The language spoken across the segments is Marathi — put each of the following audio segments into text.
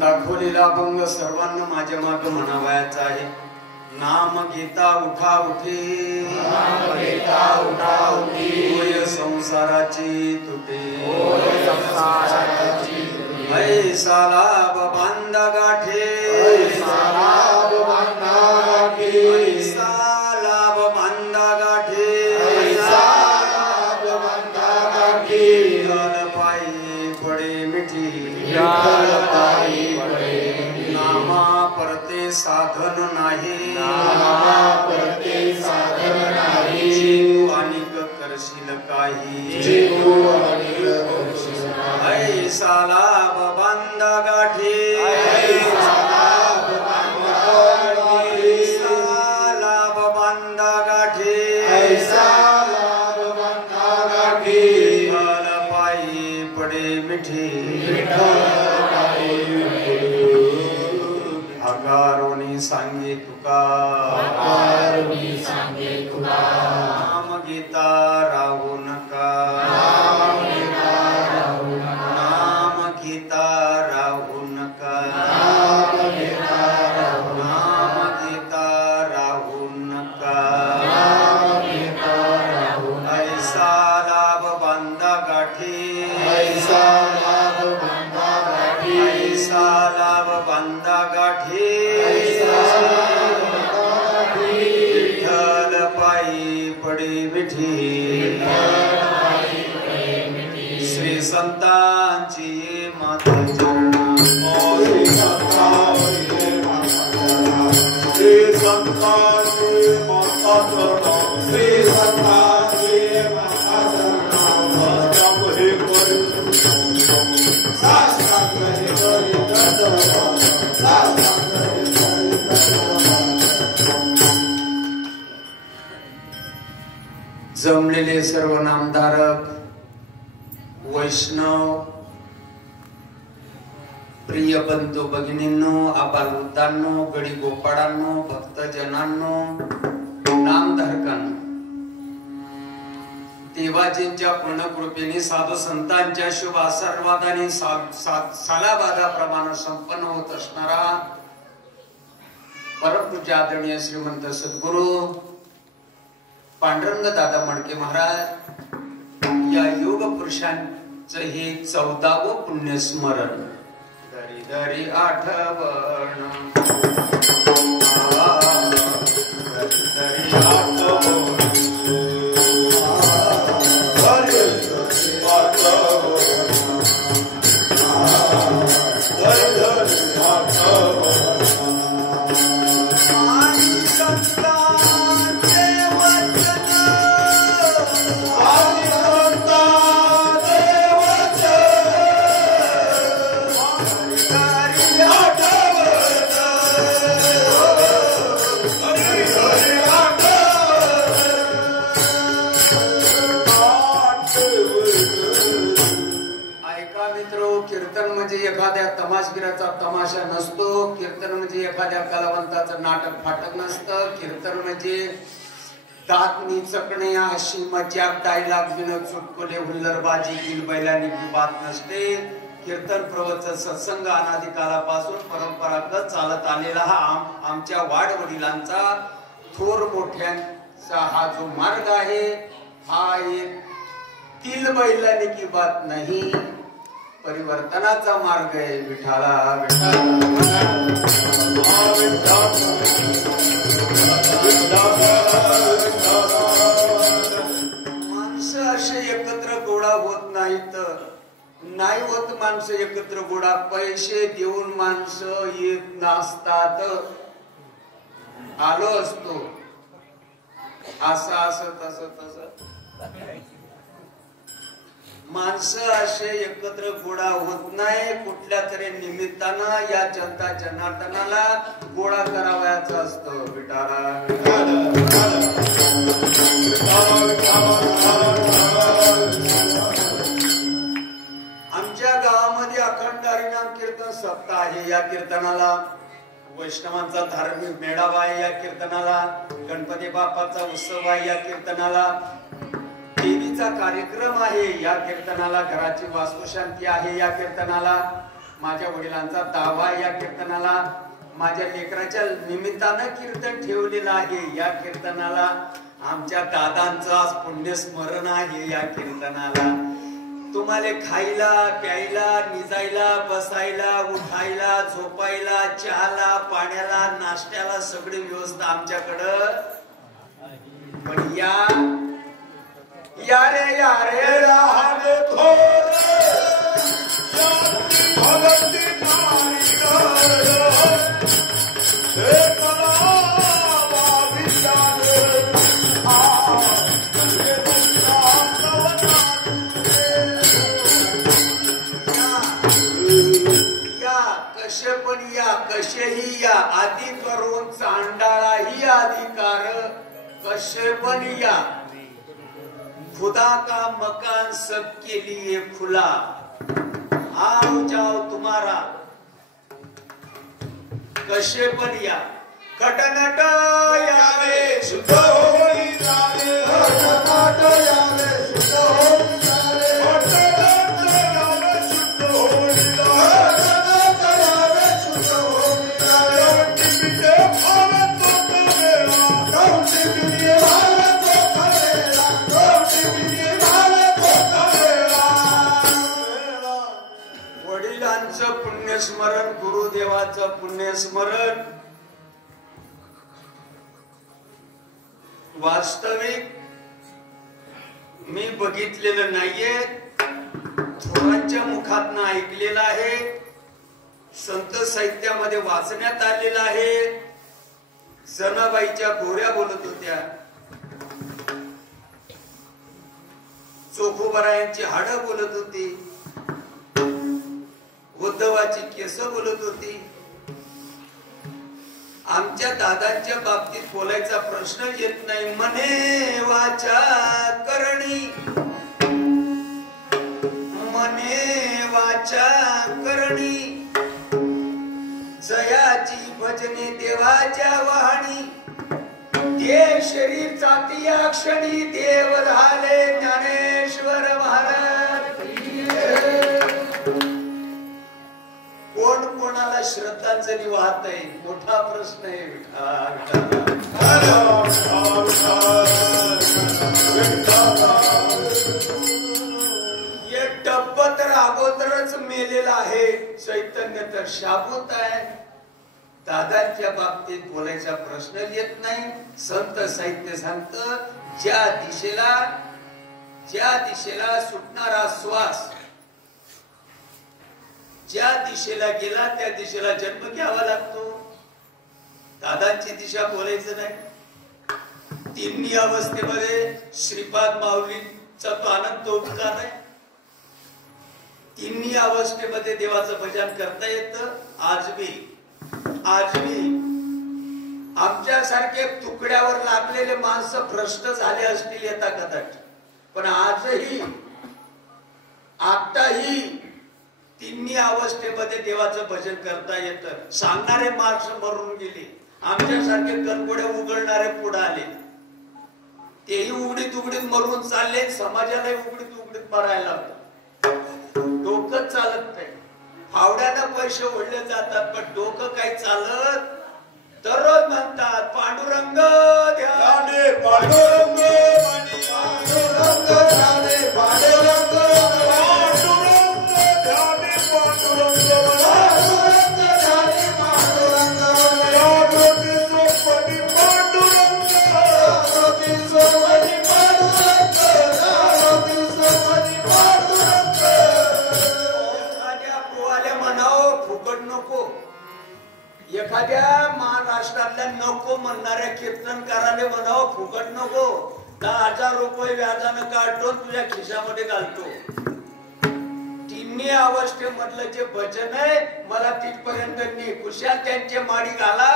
दाखवलेला अभंग सर्वांना माझ्या माग म्हणावयाचा आहे. नाम घेता उठा उठे, नाम घेता उठा उठी, होय संसाराची तुटे, होय संसाराची तुटे. ऐसा लाभ बांधा गाठे, ऐसा लाभ बांधा गाठे, ऐसा लाभ बांधा गाठे, ऐसा लाभ बांधा गाठे. विठ्ठल पायी पडे मिठी, विठ्ठल पायी पडे. नामा परते साधन नाही, नामा परते साधन नाही. जीव अनिक करशील काही, जीव अनिक करशील काही. ऐसा लाभ बांधा गाठे, ऐसा लाभ बांधा गाठे, ऐसा लाभ बांधा गाठे, ऐसा लाभ बांधा गाठे. विठ्ठल पायी पडे मिठी, विठ्ठल पायी पडे. आकारोनी सांगे तुका, आकारोनी सांगे तुका. नाम गीता राहू नका, नाम घेता राहू नका. नाम गीता राहू नका, नाम घेता राहू नका. नाम गीता राहू नका. नाम घेता राहू नका. ऐसा लाभ बांधा गाठी, ऐसा लाभ बांधा गाठी, ऐसा लाभ बांधा गाठी, ऐसा लाभ बांधा गाठी. विठ्ठल पायी पडे मिठी, विठ्ठल पायी पडे मिठी. श्री संतांची माता चरणा, श्री संतांची माता चरणा, श्री संतांची माता चरणा, श्री संतांची माता चरणा. साष्टांग हे करी साष्टांग हे करी दंडवत, साष्टांग हे करी दंडवत. जमलेले सर्व नामधारक वैष्णव प्रिय बंधू भगिनींनो, आबालवृद्धांनो, गडी गोपाळांनो, भक्तजनांनो, नामधारकांनो, देवाजींच्या पूर्णकृपेने साधू संतांच्या शुभ आशीर्वादाने सालाबादाप्रमाणे संपन्न होत असणारा परमपूज्य आदरणीय श्रीमंत सद्गुरु पांडुरंग दादा मडके महाराज या योग पुरुषांचं हे 14वं पुण्यस्मरण. दरी दरी आठवण, दरी दरी आठवण, एखाद्या तमाशगिराचा तमाशा नसतो. कीर्तन म्हणजे एखाद्या कलावंताचं नाटक फाटक नसतं. कीर्तन म्हणजे दात निचकणे, अशी मजाक, डायलॉग, विनोद, चुटकुले, हुल्लरबाजी, गिलबैलांनी की बात नसते. कीर्तन प्रवचन सत्संग अनादी कालापासून परंपरागत चालत आलेला हा आमच्या वाडवडिलांचा थोर मोठ्यांचा हा जो मार्ग आहे, हा एक तिलबैलांनी की बात नाही, परिवर्तनाचा मार्ग आहे. विठाला माणसं असे एकत्र गोळा होत नाहीत, नाही होत माणसं एकत्र गोळा. पैसे देऊन माणसं येत नसतात. आलो असतो असं असं तसं तसं. माणसं असे एकत्र गोळा होत नाही. कुठल्या तरी निमित्तानं या जनता जनार्दनाला गोळा करावयाचा असतो. विटारा आमच्या गावामध्ये अखंड हरिनाम कीर्तन सप्ताह आहे. या कीर्तनाला वैष्णवांचा धार्मिक मेळावा आहे. या कीर्तनाला गणपती बाप्पाचा उत्सव आहे. या कीर्तनाला देवीचा कार्यक्रम आहे. या कीर्तनाला घराची वास्तुशांती आहे. या कीर्तनाला माझ्या वडिलांचा दावा या कीर्तनाला, माझ्या लेकराच्या निमित्तानं कीर्तन ठेवलेलं आहे. या कीर्तनाला आमच्या दादांचं आज पुण्यस्मरण आहे. या कीर्तनाला तुम्हाला खायला प्यायला निजायला बसायला उठायला झोपायला चहाला पाण्याला नाश्त्याला सगळी व्यवस्था आमच्याकडं. पण या रे राहणे कसेही या आदि करून चांडाळाही अधिकार कसे पण या. खुदा का मकान सबके लिए खुला आओ जाओ तुम्हारा. कसे पण या. कटनट यावे शुद्ध होई जावे. कटनट यावे शुद्ध होई जावे. कटनट यावे शुद्ध होई जावे. वडिलांचं पुण्यस्मरण गुरुदेवाचं पुण्यस्मरण वास्तविक मी बघितलेलं नाहीये. थोरांच्या मुखातनं ऐकलेलं आहे. संत साहित्यामध्ये वाचण्यात आलेलं आहे. जनाबाईच्या गोऱ्या बोलत होत्या. चोखोबरायांची हाडं बोलत होती. उद्धवाची केस बोलत होती. आमच्या दादांच्या बाबतीत बोलायचा प्रश्न येत नाही. मने वाचा करणी मने वाचा करणी जयाची भजने देवाच्या वाहणी. देव शरीर चातिया क्षणी देव झाले ज्ञानेश्वर महाराज. कोण कोणाला श्रद्धांजली वाहतय मोठा प्रश्न आहे. हे डब्ब तर अगोदरच मेलेला आहे. चैतन्य तर शाबूत आहे. दादांच्या बाबतीत बोलायचा प्रश्न येत नाही. संत साहित्य सांगत ज्या दिशेला सुटणारा श्वास ज्या दिशेला गेला त्या दिशेला जन्म घ्यावा लागतो. दादांची दिशा बोलायचं नाही. तिन्ही अवस्थेमध्ये श्रीपाद माऊलींचा तो आनंद उपकार आहे. तिन्ही अवस्थेमध्ये देवाचं भजन करता येतं. आजवी आमच्यासारखे तुकड्यावर लागलेले माणसं भ्रष्ट झाले असतील येता कदाचित. पण आजही आताही तिन्ही अवस्थेमध्ये देवाचं भजन करता येतं. सांगणारे माणसं मरून गेले. आमच्यासारखे गणगोडे उघडणारे पुढे आले. तेही उघडीत उघडीत मरून चालले. समाजाला उघडीत उघडीत मरायला होतं. डोकं चालत नाही. फावड्यानं पैसे ओढले जातात पण डोकं काही चालत दररोज म्हणतात पांडुरंग ध्याने पांडुरंग पांडुरंग ध्याने पांडुरंग पांडुरंग ध्याने पांडुरंग पांडुरंग ध्याने पांडुरंग यादोती सोपनी पांडुरंग यादोती सोपनी पांडुरंग यादोती सोपनी पांडुरंग. एखाद्या पोवाल्या म्हणावं फुकट नको. एखाद्या महाराष्ट्रातल्या नको म्हणणाऱ्या कीर्तनकाराने म्हणावं फुकट नको. 10,000 रुपये व्याजानं काढतो तुझ्या खिशामध्ये घालतो. तिन्ही अवस्थेमधलं जे भजन आहे मला तिथपर्यंत नी कुशा त्यांचे माडी घाला.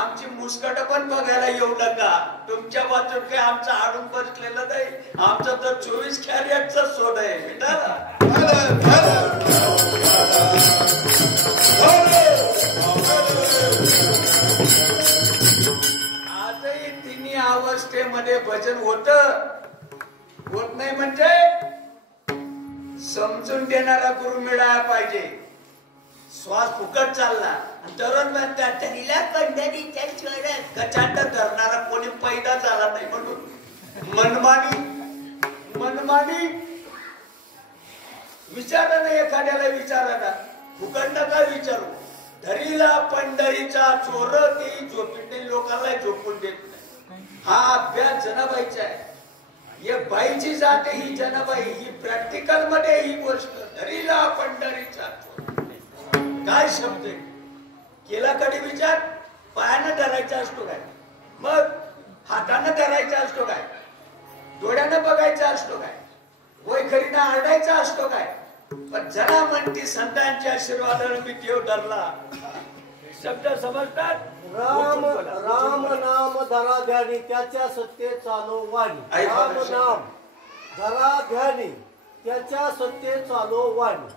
आमची मुस्कट पण बघायला येऊ नका. तुमच्या बाजून काही आमचं आडून बसलेलं नाही. आमचं तर 24 कॅरेटचा सोड आहे. आजही तिन्ही अवस्थेमध्ये भजन होत नाही. म्हणजे समजून देणारा गुरु मिळाला पाहिजे. श्वास फुकट चालला तरुण म्हणतात तरीला पंढरीच्या चोरात कचाट धरणारा कोणी पैदा झाला नाही म्हणून मनमानी विचारा ना एखाद्याला विचारा ना फुकट नका विचारू धरीला पंढरीचा चोर ते झोपीत लोकांना झोपून देत नाही हा अभ्यास जनाबाईचा आहे ये बाईची जात ही जनाबाई ही प्रॅक्टिकल मध्ये ही गोष्ट धरीला पंढरीचा चोर काय शब्द आहे केला कधी विचार पायानं धरायचा असतो काय मग हातानं धरायचा असतो काय डोळ्यानं बघायचा असतो काय वैखरीनं आरडायचा असतो काय पण जरा म्हणती संतांच्या आशीर्वादाने मी देव धरला शब्द समजतात राम नाम धरा ध्यानी त्याच्या सत्य चालो वाणी राम नाम धरा ध्यानी त्याच्या सत्य चालो वाणी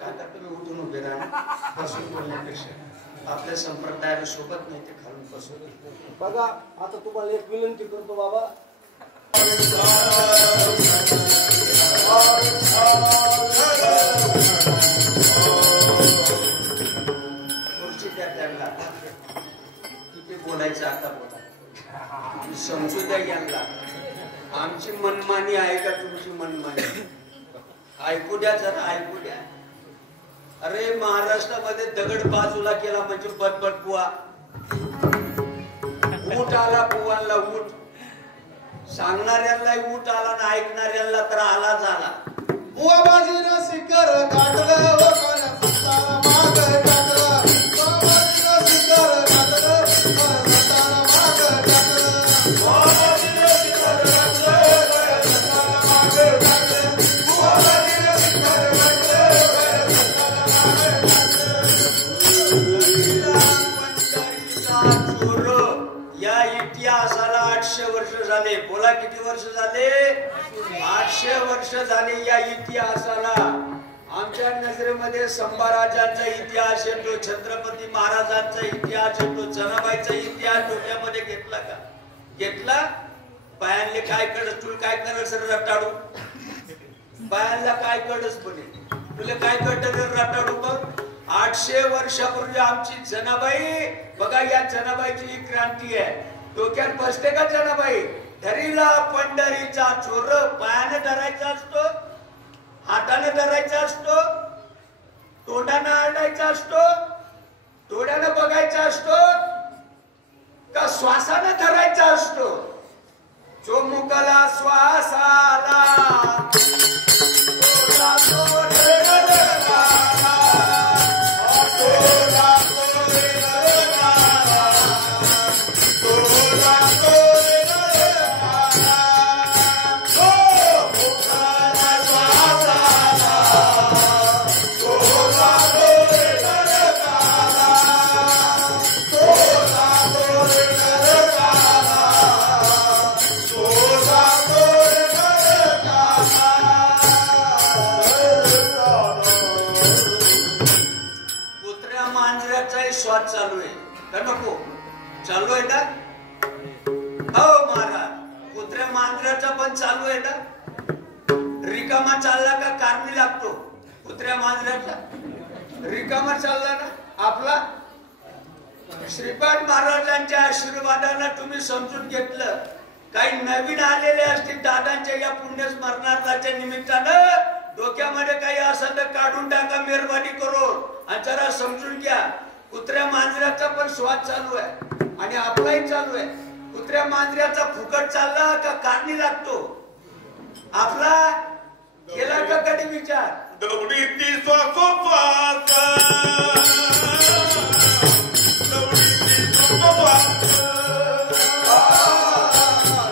काय तुम्ही उठून उभे राहा बसून बोलण्यापेक्षा आपल्या संप्रदायाला सोबत नाही ते खालून बसून बघा आता तुम्हाला एक विनंती करतो बाबा खुर्ची द्या त्यांना किती बोलायचं आता बोला समजू द्या यांना आमची मनमानी आहे का तुमची मनमानी ऐकू द्या जरा ऐकू द्या अरे महाराष्ट्रामध्ये दगड बाजूला केला म्हणजे बटबट बुवा ऊट आला बुवांना ऊट सांगणाऱ्यांना ऊट आला ना ऐकणाऱ्यांना तर आला झाला बुवा बाजीनं शिखर गाठलं व संतान माग टाकलं बुवा बाजीनं शिखर गाठलं संतान माग टाकलं बुवा बाजीनं शिखर गाठलं संतान माग टाकलं बुवा बाजीनं शिखर गाठलं या इतिहासाला 800 वर्ष झाले बोला किती वर्ष झाले 800 वर्ष झाले या इतिहासाला आमच्या नजरेमध्ये संभाराजांचा इतिहास येतो छत्रपती महाराजांचा इतिहास येतो जनाबाईचा इतिहास डोक्यामध्ये घेतला का घेतला पायांले काय कडस तुला काय करस रटाडू पायांना काय कडस बने तुला काय कळत रटाडू बघ 800 वर्षापूर्वी आमची जनाबाई बघा या जनाबाईची ही क्रांती आहे डोक्यात बसते का जनाबाई धरीला पंढरीचा चोर पायाने धरायचा असतो हाताने धरायचा असतो तोंडाने आरडायचा असतो डोळ्याने बघायचा असतो का श्वासाने धरायचा असतो जो मुकाला श्वास आला श्वास चालू आहे का नको चालू आहे ना हो महाराज कुत्र्या मांजराचा पण चालू आहे ना रिकामा चालला का कारणी लागतो कुत्र्या मांजराचा रिकामा चालला ना आपला श्रीपाद महाराजांच्या आशीर्वादाने तुम्ही समजून घेतलं काही नवीन आलेले असतील दादांच्या या पुण्य स्मरणार्थाच्या निमित्तानं डोक्यामध्ये काही असं तर काढून टाका मेहरबानी करून आणि जरा समजून घ्या कुत्र्या मांजराचा पण श्वास चालू आहे आणि आपलाही चालू आहे कुत्र्या मांजराचा फुकट चालला का कारणी लागतो आपला केला का कधी विचार दौडीती श्वासोश्वास दौडीती श्वासोश्वास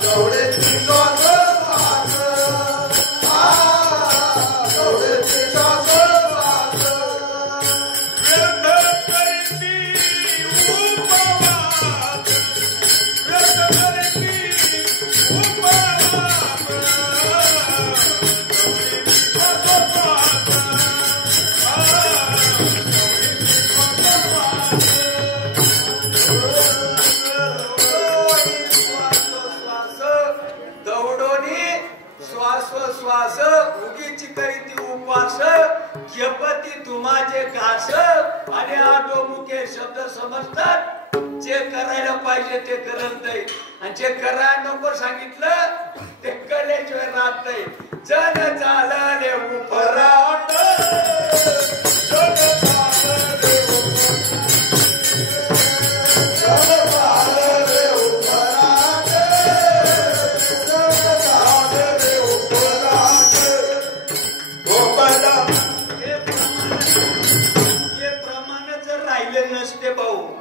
दौडीती श्वासोश्वास दौडीती श्वासोश्वास व्यर्थ करीती उपवास व्यर्थ करीती उपवास दौडीती श्वासोश्वास जपती तुमाचे कास आणि आटोमुखे शब्द समजतात. जे करायला पाहिजे ते करत नाही आणि जे करायला नको सांगितलं ते केल्याशिवाय राहत नाही. जन चालले उपराट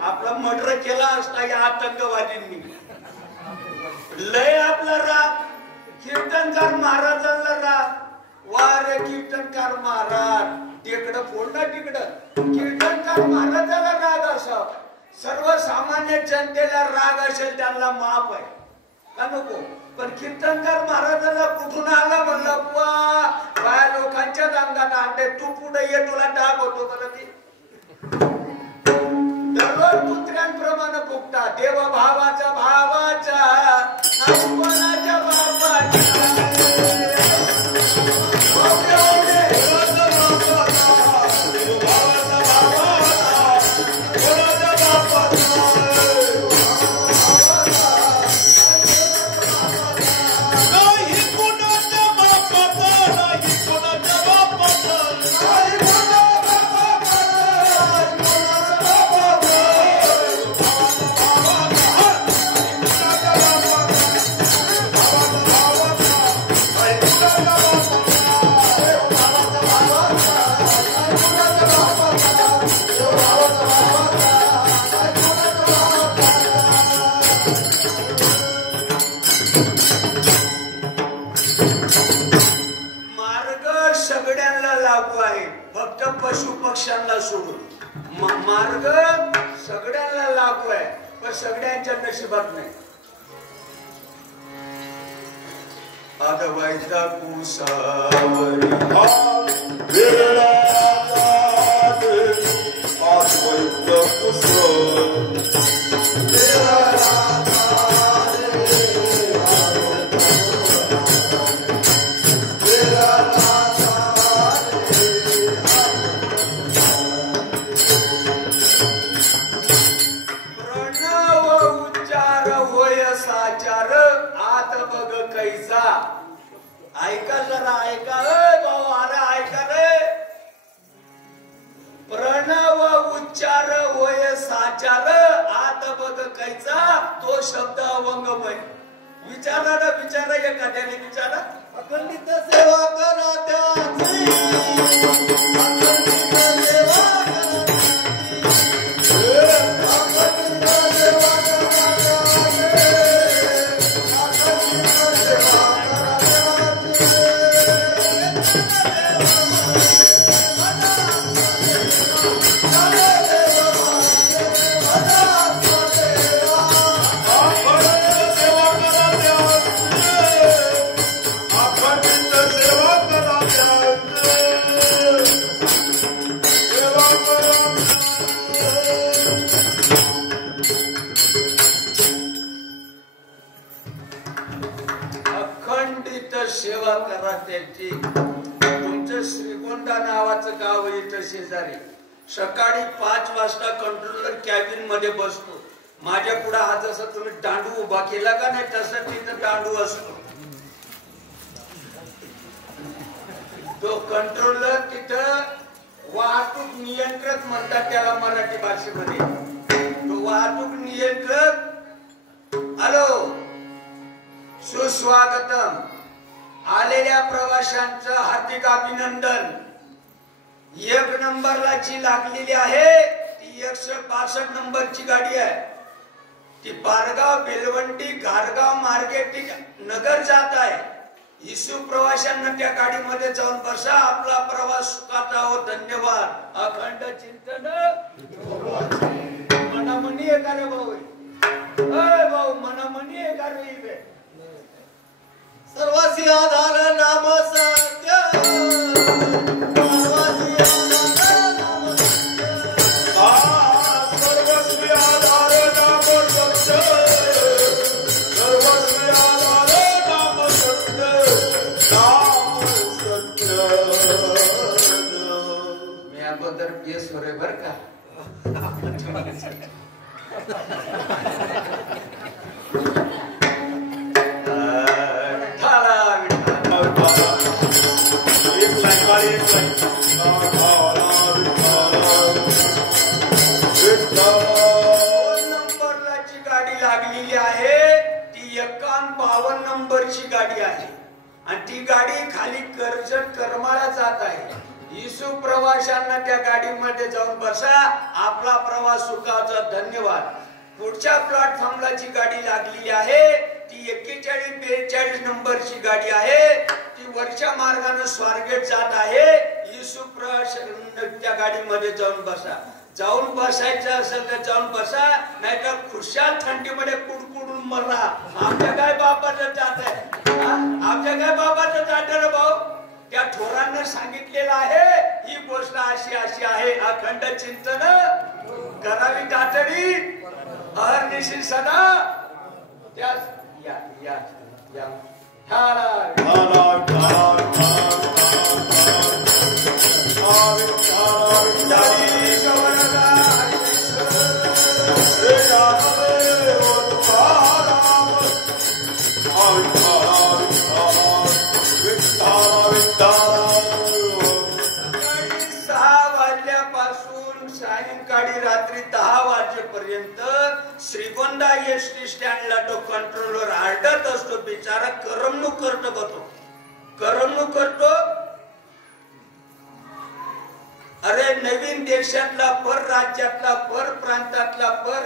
आपला मर्डर केला असता या आतंकवादींनी. लय आपला राग कीर्तनकार महाराजांना राग. वारे कीर्तनकार महाराज तिकडं फोडणं तिकडं कीर्तनकार महाराजाला राग असावा. सर्वसामान्य जनतेला राग असेल त्यांना माफ आहे का नको. पण कीर्तनकार महाराजाला कुठून आला म्हणलं बाया लोकांच्या अंगात आणते. तू पुढे ये तुला डाग होतो बरं ती पुत्रांप्रमाणे फुकता. देव भावाचा भावाचा कोणाच्या बापाचा पशु पक्ष्यांना सोडून. मार्ग सगळ्यांना लागू आहे पण सगळ्यांच्या नशिबात नाही. अदवायचा कुसावरी ऐका जरा ऐका भाऊ. अरे ऐका रे. प्रणव उच्चार होय साचार आत बघ कैचा तो शब्द अवंगमय. विचारा ना विचारा एखाद्याने विचारा. अखंडित सेवा करा त्याची सेवा करा त्यांची. तुमचं श्रीगोंदा नावाचं गाव इथं शेजारी. सकाळी 5 वाजता कंट्रोलर कॅबिन मध्ये बसतो. माझ्या पुढे हा जसा तुम्ही दांडू उभा केला का नाही तसं तिथं दांडू असतो. तो कंट्रोलर तिथं वाहतूक नियंत्रक म्हणतात त्याला मराठी भाषेमध्ये. तो वाहतूक नियंत्रक. हॅलो सुस्वागतम. आलेल्या प्रवाशांचं हार्दिक अभिनंदन. 1 नंबरला जी लागलेली आहे ती 162 नंबरची गाडी आहे. ती पारगाव बेलवंडी घारगाव मार्गे ती नगर जात आहे. इसू प्रवाशांना त्या गाडीमध्ये जाऊन बसा. आपला प्रवास सुखाचा हो. धन्यवाद. अखंड चिंतन मनामनी आहे का रे भाऊ. भाऊ मनामनी आहे का रे. सर्वसी आधार नाम सत्य. सर्वसी आधार नाम सत्य. सर्वसी आधार नाम सत्य. सर्वसी आधार नाम सत्य. नाम सत्य. नंबरची गाडी लागलेली आहे ती 51 नंबरची गाडी आहे आणि ती गाडी खाली कर्जत करमाळा जात आहे. येशू प्रवाशांना त्या गाडीमध्ये जाऊन बसा. आपला प्रवास सुखाचा. धन्यवाद. पुढच्या प्लॅटफॉर्मला जी गाडी लागलेली आहे ती 41-42 नंबरची गाडी आहे. ती वरच्या मार्गाने स्वारगेट जात आहे. येशू प्रवाशांना त्या गाडीमध्ये जाऊन बसा. जाऊन बसायचं असेल तर जाऊन बसा, नाहीतर खुशाल थंडीमध्ये कुडकुडून मरा. आमच्या काय बाबाचं जात आहे, आमच्या काय बाबाचं जात रे भाऊ. त्या थोरांना सांगितलेलं आहे ही गोष्ट अशी अशी आहे. अखंड चिंतन करावी तातडी अहर्निशी सदा. त्या या या या सायंकाळी रात्री 10 वाजेपर्यंत श्रीगोंदा एसटी स्टँडला तो कंट्रोलर आरडत असतो. बिचारा करमणूक करतो. अरे नवीन देशातला, पर राज्यातला, पर प्रांतातला, पर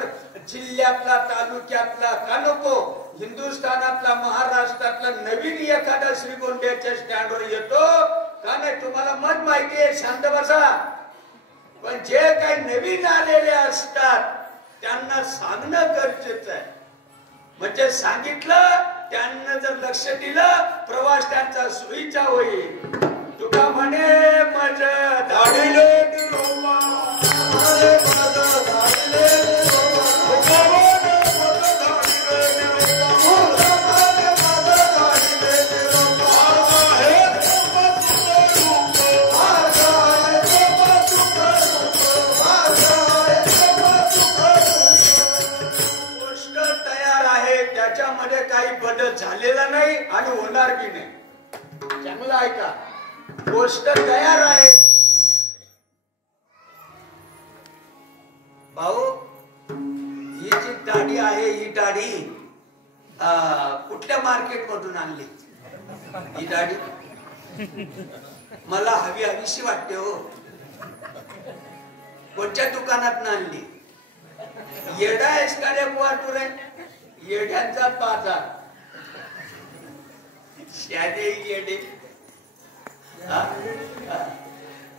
जिल्ह्यातला, तालुक्यातला का नको, हिंदुस्थानातला, महाराष्ट्रातला नवीन एखादा श्रीगोंद्याच्या स्टँडवर येतो का नाही. तुम्हाला मत माहिती आहे, शांत बसा. पण जे काही नवीन आलेले असतात त्यांना सांगणं गरजेचं आहे. म्हणजे सांगितलं, त्यांना जर लक्ष दिलं, प्रवास त्यांचा सोयीचा होईल. तुका म्हणे मज धाडिले काही बदल झालेला नाही आणि होणार की नाही. चांगलं ऐका, गोष्ट तयार आहे. भाऊ, ही जी दाढी आहे, ही दाढी कुठल्या मार्केट मधून आणली? ही दाढी मला हवीशी वाटते हो. कोणत्या दुकानात आणली? येडा एसकाड्या क्वार्टर आहे. येड्यांचा बाजार. येडे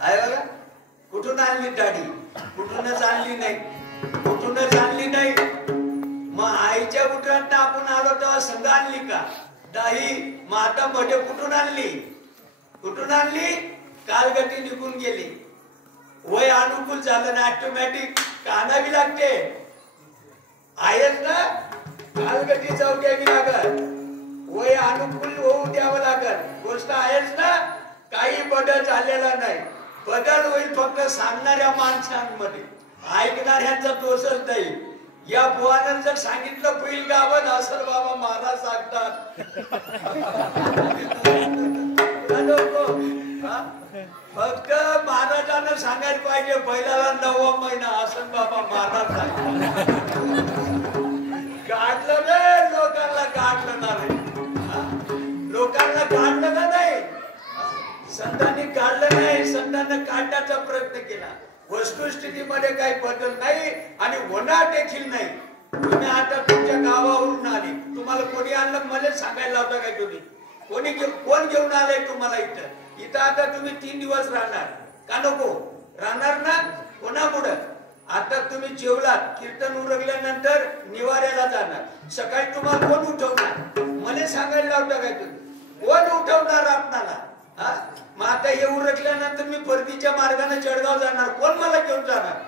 आहे बघा. कुठून आणली दाढी? कुठूनच आणली नाही. मग आईच्या उठ्यात आपण आलो तेव्हा संघ आणली का दाही? मग आता मध्ये कुठून आणली? कालगती निघून गेली. वय अनुकूल झालं ना, ऑटोमॅटिक कानावी लागते. आहेच ना, कालगती जाऊ द्यावी लागल, वय अनुकूल होऊ द्यावं लागल. गोष्ट आहेच ना. काही बदल झालेला नाही. बदल होईल फक्त सांगणाऱ्या माणसांमध्ये, ऐकणाऱ्यांचा दोषच नाही. या बुवानं जर सांगितलं बैल गावात असल बाबा महाराज सांगतात. फक्त महाराजांना सांगायला पाहिजे बैलाला 9वा महिना असल बाबा महाराज सांगतात. काढलं नाही लोकांना, काढलं नाही. लोकांना काढलं का नाही? संतांनी काढलं नाही. संतांना काढण्याचा प्रयत्न केला. वस्तुस्थितीमध्ये काही बदल नाही आणि होणार देखील नाही. तुम्ही आता तुमच्या गावावरून आले, तुम्हाला कोणी आणलं मला सांगायला लावता काय? तुम्ही कोण घेऊन आलंय तुम्हाला इथं आता तुम्ही 3 दिवस राहणार का नको? राहणार ना. कोणापुढं? आता तुम्ही जेवलात, कीर्तन उरगल्यानंतर निवाऱ्याला जाणार. सकाळी तुम्हाला कोण उठवणार? मला सांगायला लावता काय? तुम्ही कोण उठवणार आपणाला? मग आता हे उरकल्यानंतर मी परतीच्या मार्गाने जळगाव जाणार. कोण मला घेऊन जाणार?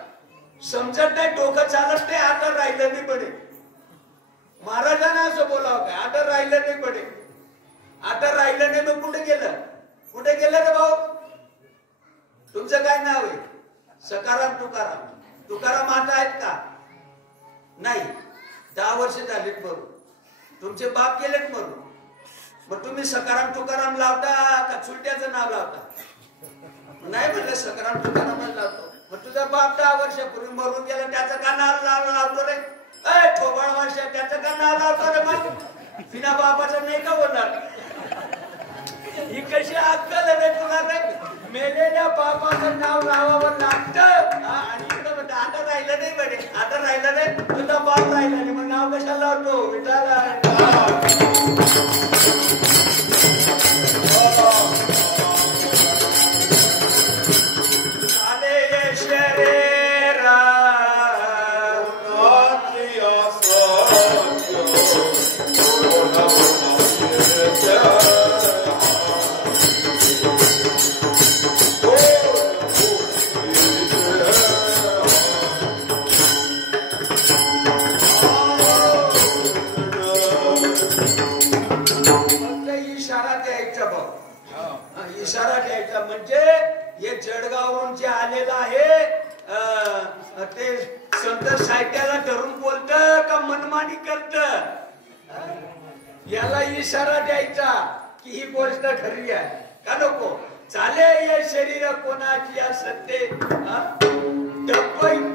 समजत नाही, डोकं चालत नाही. आता राहिलं नाही पडे. महाराजांना असं बोलावं काय? आता राहिलं नाही पडे. आता राहिलं नाही. मग कुठे गेलं? कुठे गेलं रे भाऊ? तुमचं काय नाव आहे? सकाराम तुकाराम. तुकाराम आता आहेत का? नाही 10 वर्ष झालीत मरून. तुमचे बाप गेलेत मरून. मग तुम्ही सकाराम तुकाराम लावता का चुलट्याचं नाव लावता? नाही म्हणलं सकाराम तुकारामच लावतो. मग तुझा बाप 10 वर्षापूर्वी मरून गेला त्याचं का नाव लावतो रे? थोबाड वर्ष त्याचं का नाव लावतो रे? मग बिना बापाचं नाही का बोलणार? ही कशी अक्कल रे तुला रे? मेलेल्या बापाचं नाव लावावं लागतं. आणि इकडं म्हणतं आता राहिलं नाही बरे, आता राहिलं नाही, तुझा बाप राहिला नाही मग नाव कशाला लावतो? विठाला इशारा द्यायचा. म्हणजे हे जळगाववरून जे आलेलं आहे ते संत साहित्याला धरून बोलत का मनमानी करत? याला इशारा द्यायचा की ही गोष्ट खरी आहे का नको? चाले हे शरीर कोणाची सत्य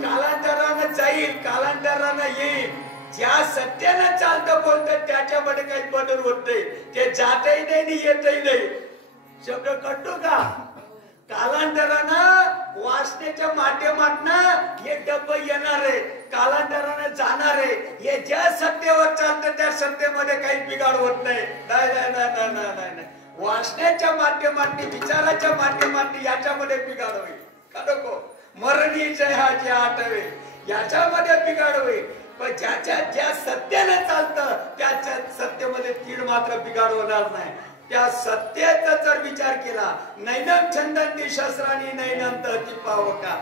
कालांतरानं जाईल, कालांतरानं येईल. ज्या सत्यानं चालतं बोलतं त्याच्यामध्ये काही बदल होत नाही. ते जातही नाही आणि येतही नाही. शब्द कळतो का? कालांतरानं वासनेच्या माध्यमातून हे डब्ब येणार आहे, कालांतरानं जाणार आहे. हे ज्या सत्तेवर चालतं त्या सत्तेमध्ये काही बिघाड होत नाही. नाही नाही नाही नाही नाही नाही. वासनेच्या माध्यमातून, विचाराच्या माध्यमातून याच्यामध्ये बिघाड होईल का नको? मरणीचे हा जे आठवे याच्यामध्ये बिघाड होईल. पण ज्या सत्याने चालतं त्याच्या सत्तेमध्ये तीड मात्र बिघाड होणार नाही. त्या सत्याचा जर विचार केला, नैनम छंदंती शस्त्रांनी नैनम तहती पावका.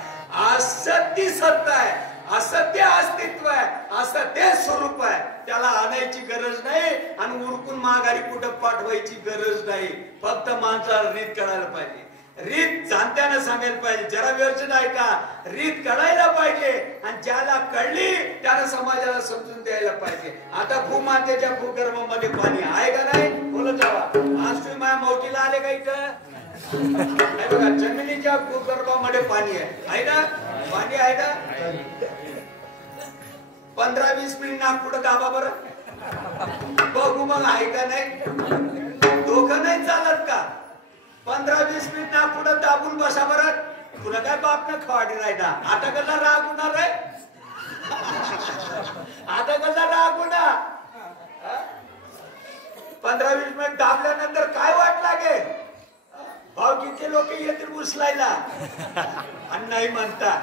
असत्य सत्य आहे, असत्य अस्तित्व आहे, असत्य स्वरूप आहे. त्याला आणायची गरज नाही आणि उरकून माघारी कुठं पाठवायची गरज नाही. फक्त माणसाला रीत कळायला पाहिजे, रीत जाणत्यानं सांगायला पाहिजे. जरा व्यवस्थित ऐका, रीत कळायला पाहिजे आणि ज्याला कळली त्याला समाजाला समजून द्यायला पाहिजे. आता भूमातेच्या भूगर्भामध्ये पाणी आहे का नाही? बोलत जावा. आज तुम्ही माझ्या मौतीला आले का इथं? बघा, जमिनीच्या भूगर्भामध्ये पाणी आहे ना? पाणी आहे ना? 15-20 मिनिट नाक पुढे दाबा बरं, बघू मग आहे का नाही. डोकं नाही चालत का? 15-20 मिनिट नाक पुढे दाबून बसा बरं. तुला काय बाप न खवाडी नाही ना? आता कसा राग होणार आहे? आता कसा राग होणार? 15-20 मिनिट दाबल्यानंतर काय वाट लागेल? भावकीचे लोक येतील उचलायला आणि नाही म्हणता.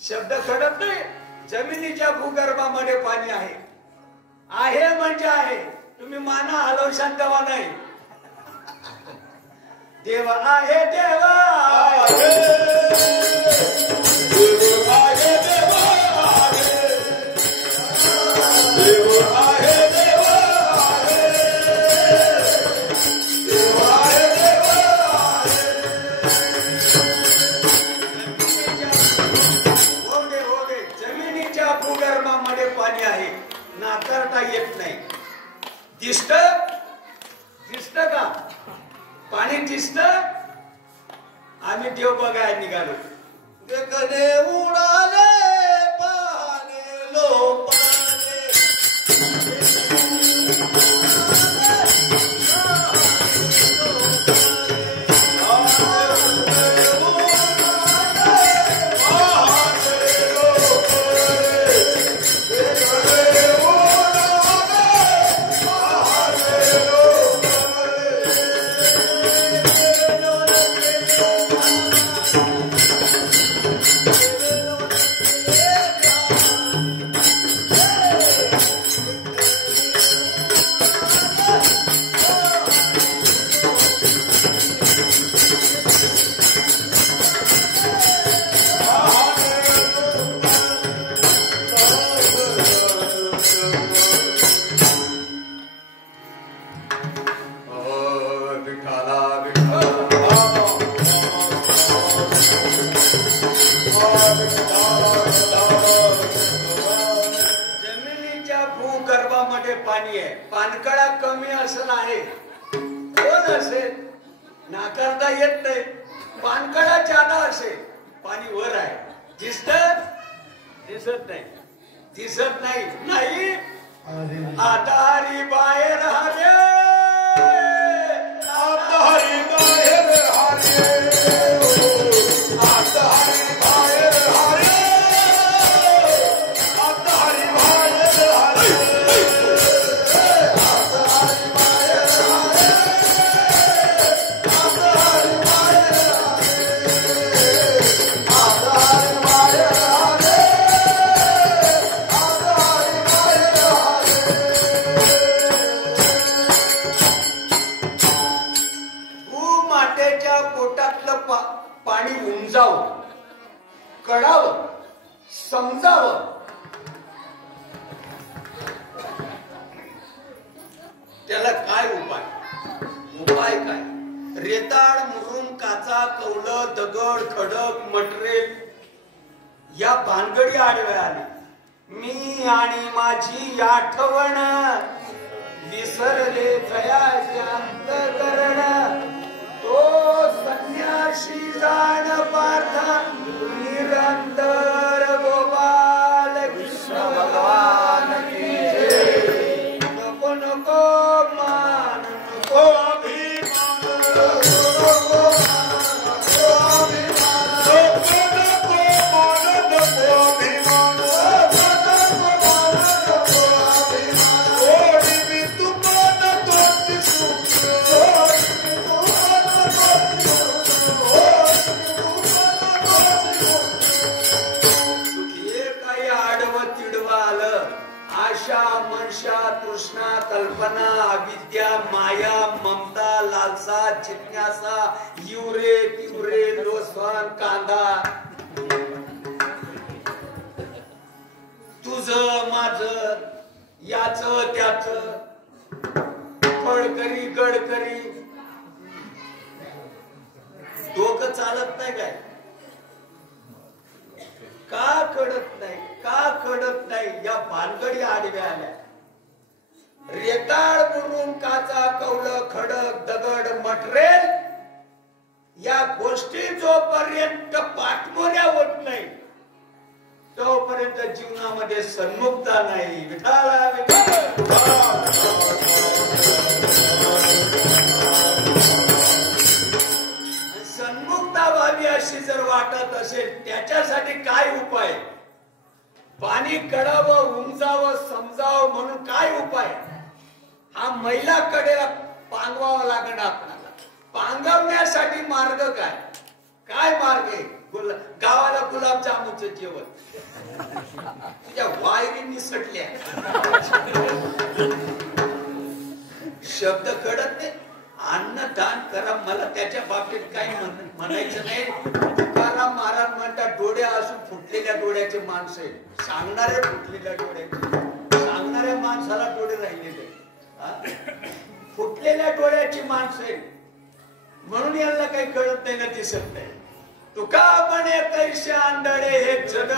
शब्द घडत नाही. जमिनीच्या भूगर्भामध्ये पाणी आहे. आहे म्हणजे आहे. तुम्ही माना हलव शांतवा नाही. देव आहे, देव आहे, देव आहे, देव आहे, देव आहे, देव आहे, देव आहे, देव आहे. हो दे. जमिनीच्या भूगर्भामध्ये पाणी आहे, नाकारता येत नाही. दिसत का? पाणी दिसत. आम्ही देव बघायला निघालो. कधी उडाले पाणी लोपाले, मध्ये पाणी आहे. पानकळा कमी असं आहे, कोण असेल नाकारता येत नाही. पानकळा जादा असेल, पाणी वर आहे, दिसत नाही, दिसत नाही. नाही आता हरी बाहेर हरे, आता हरी बाहेर हरे, आता हरी बाहेर हरे, आता हरी बाहेर हरे, आता हरी बाहेर हरे, आता हरी बाहेर हरे, आता हरी बाहेर हरे, आता हरी बाहेर हरे. माटेच्या पोटातलं पाणी उंचावं, कळावं, समजावं. त्याला काय उपाय? उपाय काय? रेताड, मुरुम, काचा, कौलं, दगड, खडक, मटेरियल या भानगडी आडव्या आल्या. मी आणि माझी आठवण विसरले अंतकरण. तो संन्यासी जाण पार्था निरंतर गोपाल कृष्ण भगवान की जय. नको नको मान, नको अभिमान, नको मान, नको अभिमान, नको नको मान, नको अभिमान, नको मान, नको अभिमान. ओढी मी तुम्हाला तोच सुख, ओढी मी तुम्हाला तोच सुख, ओढी मी तुम्हाला तोच सुख. हे काही आडवं तिडवं आलं. आशा, मनशा, तृष्णा, कल्पना, अविद्या, माया, ममता, लालसा, जिज्ञासा, युरे तिवरे, लोसवान, कांदा, तुझं माझं, याच त्याच, फळकरी गडकरी, डोकं चालत नाही काय? का कळत नाही? का कळत नाही? या भानगडी आडव्या आल्या. रेताळ, मुरुम, काचा, कौलं, खडक, दगड, मटेरियल या गोष्टी जोपर्यंत पाठमोऱ्या होत नाही तोपर्यंत जीवनामध्ये सन्मुखता नाही. विठाला सन्मुखता व्हावी अशी जर वाटत असेल, त्याच्यासाठी काय उपाय? पाणी कडावं, उंचावं, समजावं म्हणून काय उपाय? हा महिला कडेला पांगवावा लागणार आपल्याला. पांगवण्यासाठी मार्ग काय? काय मार्ग आहे? गावाला गुलाबजामुनचं जेवण, तुझ्या वायरी सटल्या, शब्द कळत नाही. अन्नदान करा. मला त्याच्या बाबतीत काही म्हणायचं नाही. तुकाराम महाराज म्हणतात, डोळे असून फुटलेल्या डोळ्याचे माणसं आहे. सांगणारे फुटलेल्या डोळ्याचे, सांगणाऱ्या माणसाला डोळे राहिलेले, फुटलेल्या डोळ्याची माणसं आहे. म्हणून यांना काही कळत नाही ना, दिसत नाही. तुका म्हणे कैसे आंधळे हे जग.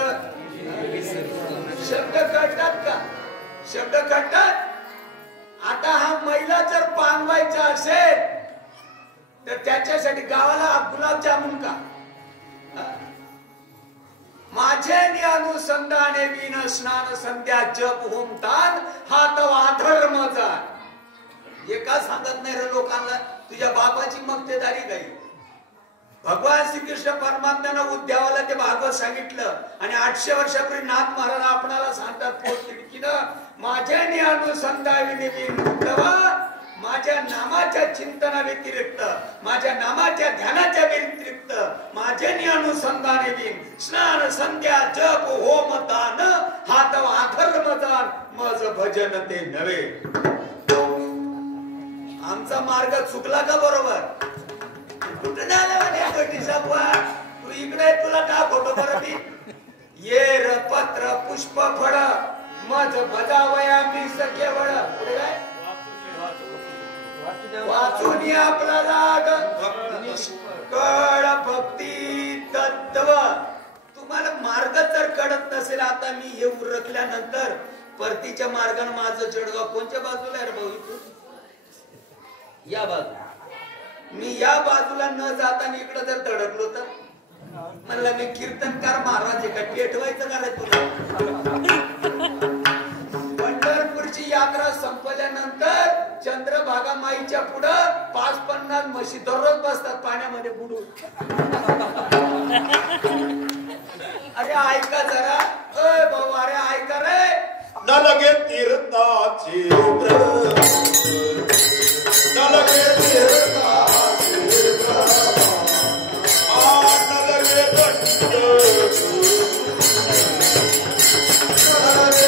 शब्द कळतात का? शब्द कळतात. आता हा महिला जर पांगवायचा असेल तर त्याच्यासाठी गावाला गुलाबजामुन का? माझे अनुसंधाने विन स्नान संध्या जप होम दान हा तो अधर्म जा. हे का सांगत नाही रे लोकांना? तुझ्या बापाची मक्तेदारी काही. भगवान श्रीकृष्ण परमात्म्यानं उद्यावाला ते भागवत सांगितलं आणि 800 वर्षापूर्वी नाथ महाराज आपणाला सांगतात पोटतिडकीनं, माझ्या अनुसंधाने माझ्या नामाच्या चिंतना व्यतिरिक्त, माझ्या नामाच्या ध्यानाच्या व्यतिरिक्त माझे अनुसंधाने विन स्नान संध्या जप होम दान हा तो अधर्म दान मज भजन ते नव्हे. आमचा मार्ग चुकला का? बरोबर. कुठे तू इकडे, तुला का फोटो परत ये र पत्र पुष्प फळ मज भजावया मी सखे वळ. पुढे काय? वाचून आपला राग कळ भक्ती तत्व. तुम्हाला मार्ग जर कळत नसेल, आता मी हे उरकल्यानंतर परतीच्या मार्गाने माझं जळगाव कोणत्या बाजूला आहे रे भाऊ? इथून या बाजू मी या बाजूला न जाता इकडं जर धडकलो तर म्हणलं मी कीर्तनकार महाराज आहे का? पेटवायचं का रे तुला? पंढरपूरची यात्रा संपल्यानंतर चंद्रभागा माईच्या पुढं 5-50 म्हशी दररोज बसतात पाण्यामध्ये बुडून. अरे ऐका जरा, अय भाऊ, अरे ऐका रे. न लगे तीर्थाची न लगे तीर्थाची न लगे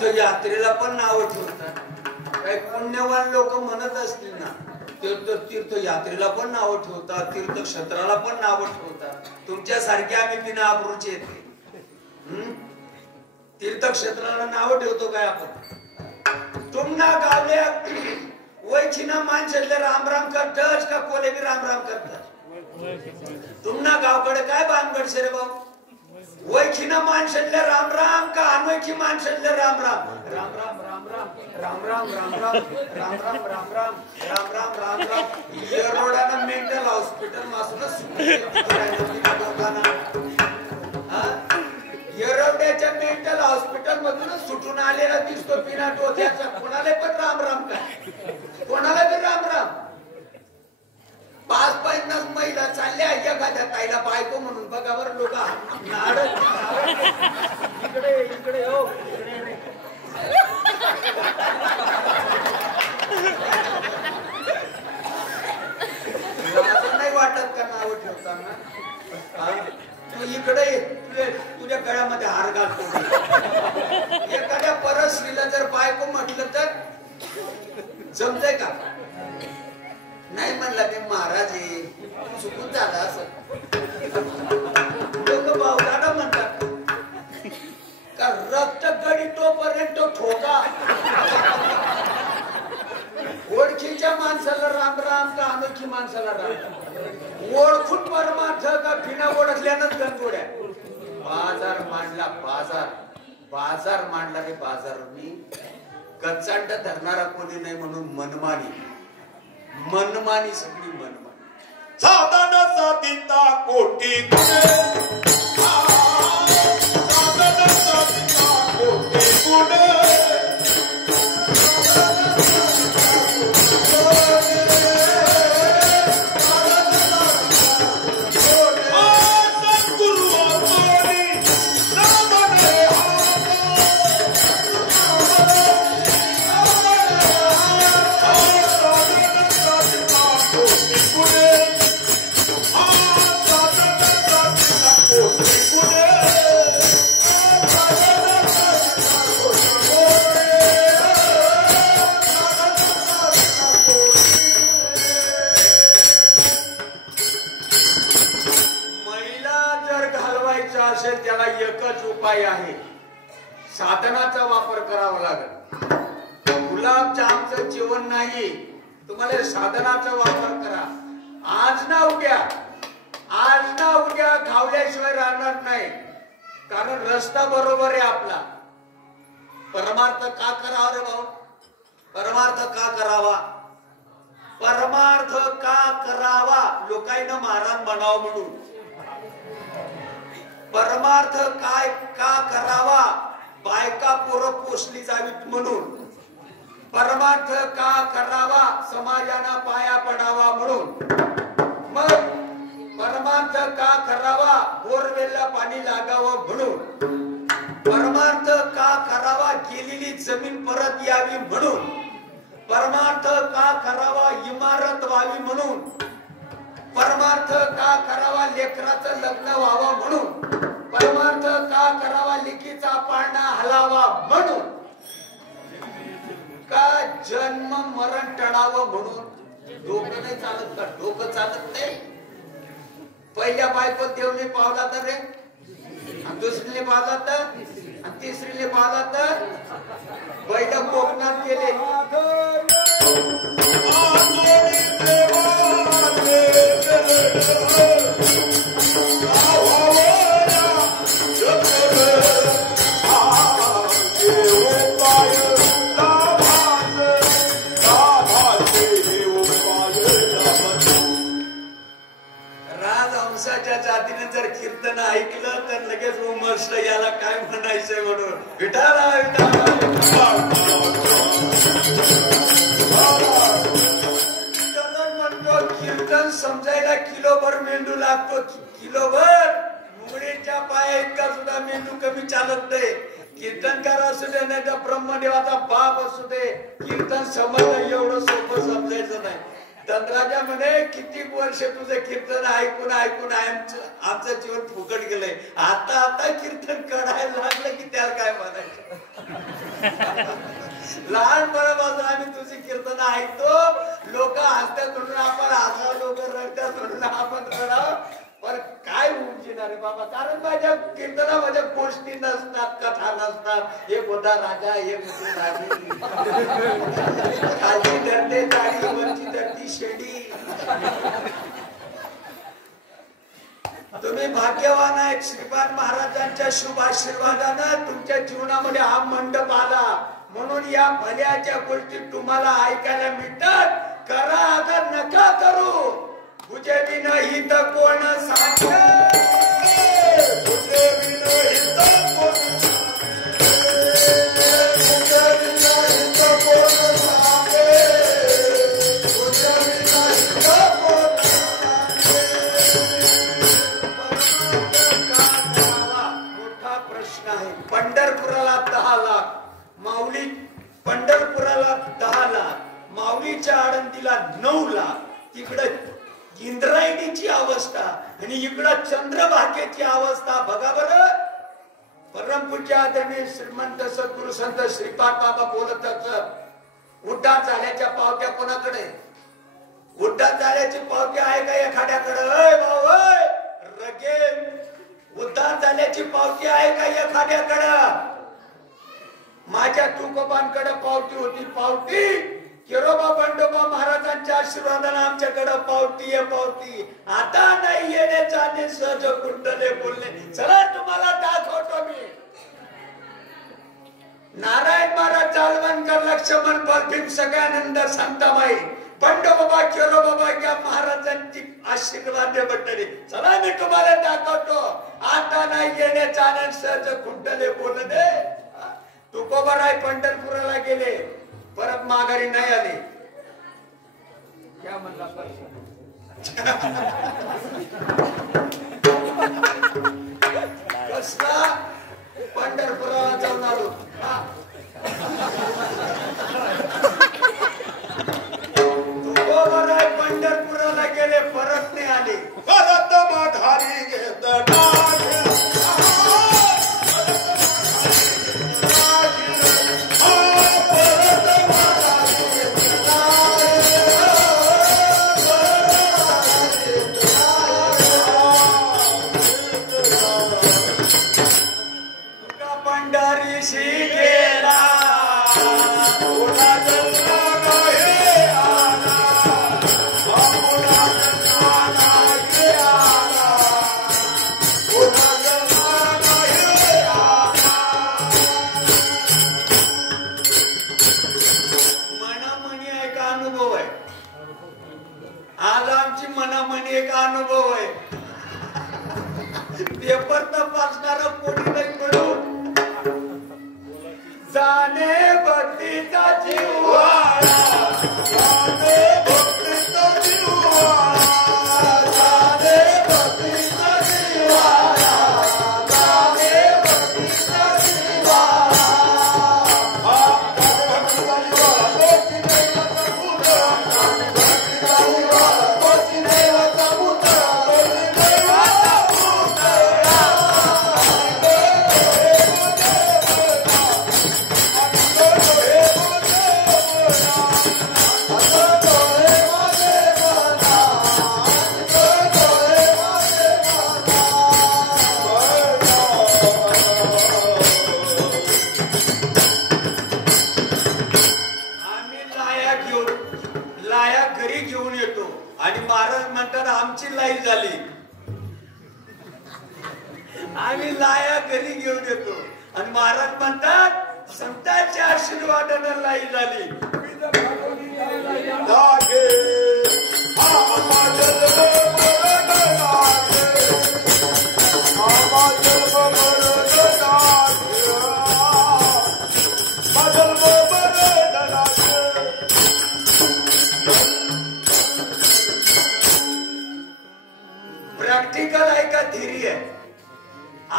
दंड यात्रेला पण नाव ठेवतात. काही पुण्यवान लोक म्हणत असतील ना, तीर्थ यात्रेला पण नाव ठेवतात, तीर्थक्षेत्राला पण नाव ठेवतात. तुमच्यासारखे आम्ही बिना आबरूचे येते. तीर्थक्षेत्राला नाव ठेवतो काय आपण? तुम्हाला गावल्या वैचिना माणसातले राम राम करतात का कोले बी राम राम करतात? तुम्हाला गावकडे काय भानगड रे भाऊ? वैखीना माणसातले राम राम का अनोखी माणसातले राम राम? राम राम राम राम राम राम राम राम राम राम राम राम राम राम राम. येरोडानं मेंटल हॉस्पिटल मासूनच येरवड्याच्या मेंटल हॉस्पिटल मधूनच सुटून आलेला दिसतो बिना डोक्याचा. कोणाला पण राम राम काय? कोणाला बी राम राम. 5-50 महिला चालल्या एखाद्या ताईला बायको म्हणून बघा बरं लोक. इकडे इकडे हो, नाही वाटत का नाव ठेवताना? तू इकडे तुझ्या गळ्यामध्ये हार घालतो. एखाद्या परस्त्रीला जर बायको म्हटलं तर जमतंय का? नाही म्हणला मी महाराज आहे, चुकून झालं असं. लोक भावदाडा म्हणतात का रक्त गडी तोपर्यंत ठोका. ओळखीच्या माणसाला राम राम का अनोखी माणसाला राम? ओळखून परमार्थ का बिना ओळखल्यानंच गणगोड्या. बाजार मांडला, बाजार मांडला रे बाजार. मी गचांड धरणारा कोणी नाही म्हणून मनमानी सगळी मनमानी. साधन साधिता कोटी गुणे, साधन साधिता कोटी गुणे. त्याला एकच उपाय आहे, साधनाचा वापर करावा लागेल. गुलाबजामचं जेवण नाही, तुम्हाला साधनाचा वापर करा. आज ना उद्या खावल्याशिवाय राहणार नाही. कारण रस्ता बरोबर आहे आपला. परमार्थ का करावा रे भाऊ? परमार्थ का करावा? परमार्थ का करावा? लोकांना महाराज बनावं म्हणून. परमार्थ काय का करावा? बायका पोरं पोसली जावीत म्हणून. परमार्थ का करावा? समाजाना पाया पडावा म्हणून. मग परमार्थ का करावा? बोरवेलला पाणी लागावं म्हणून. परमार्थ का करावा? गेलेली जमीन परत यावी म्हणून, परमार्थ का करावा इमारत व्हावी म्हणून, परमार्थ का करावा लेकराचं लग्न व्हावं म्हणून, परमार्थ का करावा लेकीचा पाळणा हलावा म्हणून, का जन्म मरण टळावं म्हणून. डोकं नाही चालत का? डोकं चालत नाही. पहिल्या बायको देवने पावला तर रे, दुसरीने पावला तर, आणि तिसरीने पावला तर बैल कोकणात गेले. राजहंसाच्या जातीने जर कीर्तन ऐकलं तर लगेच उमसलं याला काय म्हणायचंय म्हणून. विठाला म्हणतो कीर्तन समजायला किलोभर मेंदू लागतो. किलोभर मुंगळीच्या पाया इतका सुद्धा मेंदू कमी चालत नाही. कीर्तनकार असू दे नाही तर ब्रह्मदेवाचा बाप असू दे, कीर्तन समजणं एवढं सोपं समजायचं नाही. धनराजा म्हणे कितीक वर्ष तुझे कीर्तन ऐकून ऐकून आमचं जीवन फुकट गेलंय. आता आता कीर्तन करायला लागलं की त्याला काय म्हणायचं. लहानपणापासून आम्ही तुझी कीर्तन ऐकतो. लोक हसतात म्हणून आपण हसावं, लोक रडतात म्हणून आपण रडावं. पण काय उमजिणार आहे बाबा. कारण माझ्या कीर्तनामध्ये गोष्टी नसतात, कथा नसतात. एक होता राजा, एक होती राणी, खाली धरते ताडी, वरची धरती शेडी. तुम्ही भाग्यवान आहेत. श्रीपाद महाराजांच्या शुभ आशीर्वादानं तुमच्या जीवनामध्ये हा मंडप आला म्हणून या भल्याच्या गोष्टी तुम्हाला ऐकायला मिळतात. करा आता नका करू. तुझे बिन हित कोण सांगे, तुझे बिन हित कोण सांगे, तुझे बिन हित कोण सांगे, तुझे बिन हित कोण सांगे. मोठा प्रश्न आहे. पंढरपुराला 10 लाख माऊली, पंढरपुराला 10 लाख, माऊलीच्या आळंदीला 9 लाख. तिकडे इंद्रायणीची अवस्था आणि इकडं चंद्रभागेची अवस्था बघा बरं. परमपूज्य आदरणीय श्रीमंत सद्गुरु संत श्रीपाद बाबा बोलत असत, उड्डाण झाल्याच्या पावत्या कोणाकडे? उड्डाण झाल्याची पावती आहे का एखाद्याकडे? रगे उड्डाण झाल्याची पावती आहे का एखाद्याकडं? माझ्या तुकोबांकडे पावती होती. पावती किरोबा बंडोबा महाराजांच्या आशीर्वादाने आमच्याकडे पावती आहे. पावती आता नाही येणे जाणे सहज कुंडले बोलले. चला तुम्हाला दाखवतो मी. नारायण महाराज, जालवणकर, लक्ष्मण, परभीम, सगळ्यानंद, संताबाई, बंडोबा, किरोबाबा या महाराजांची आशीर्वाद मंडळी. चला मी तुम्हाला दाखवतो. आता नाही येणे जाणे सहज कुंडले बोलले. तुकोबाराय पंढरपुराला गेले, परत माघारी नाही आले. क्या म्हणला कसला? पंढरपुराला जाऊन आलो. तुकोबाराय पंढरपुराला गेले, परत नाही आले. परत माघारी घेत मनामनी एक अनुभव आहे. पेपर तपासणारा कोणी नाही म्हणून जाणे भक्तीचा जीवाळा, जाणे भक्तीचा जीवाळा, जाणे भक्तीचा जीवाळा, जाणे भक्तीचा जीवाळा. आणि महाराज म्हणतात आमची लाई झाली, आम्ही लाया घरी घेऊन येतो. आणि महाराज म्हणतात संतांच्या आशीर्वादाने लाई झाली. प्रॅक्टिकल आहे का थिअरी आहे?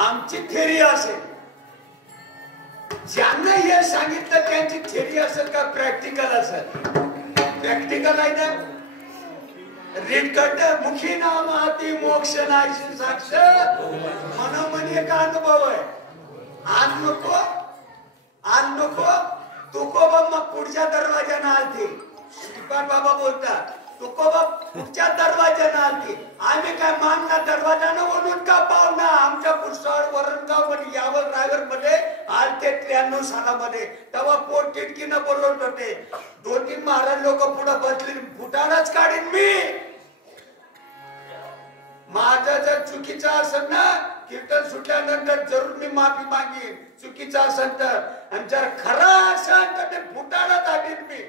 आमची थिअरी असेल. ज्यांना हे सांगितलं त्यांची थिअरी असेल का प्रॅक्टिकल असेल? प्रॅक्टिकल आहे ना. रिटकट मुखी नाम आती मोक्ष नाहीशी साक्ष मनोमनी एक अनुभव आहे. आण नको तुकोबा मग पुढच्या दरवाज्यानं आलती. श्रीपाद बाबा बोलतात तुकोबा पुढच्या दरवाज्यानं आलती. आम्ही काय मागला दरवाजानं म्हणून का पाहुणा आमच्या पुष्टावर वरणगाव मध्ये यावं ड्रायव्हर मध्ये आलते 93 सालामध्ये. तेव्हा पोट टिटकीनं बोलवत होते. 2-3 महाराज लोक पुढे बसले. फुटाणाच काढीन मी. माझं जर चुकीचं असेल ना कीर्तन सुटल्यानंतर जरूर मी माफी मागीन. चुकीचं असेल तर. आणि जर खरा असेल तर ते फुटाणा काढीन मी.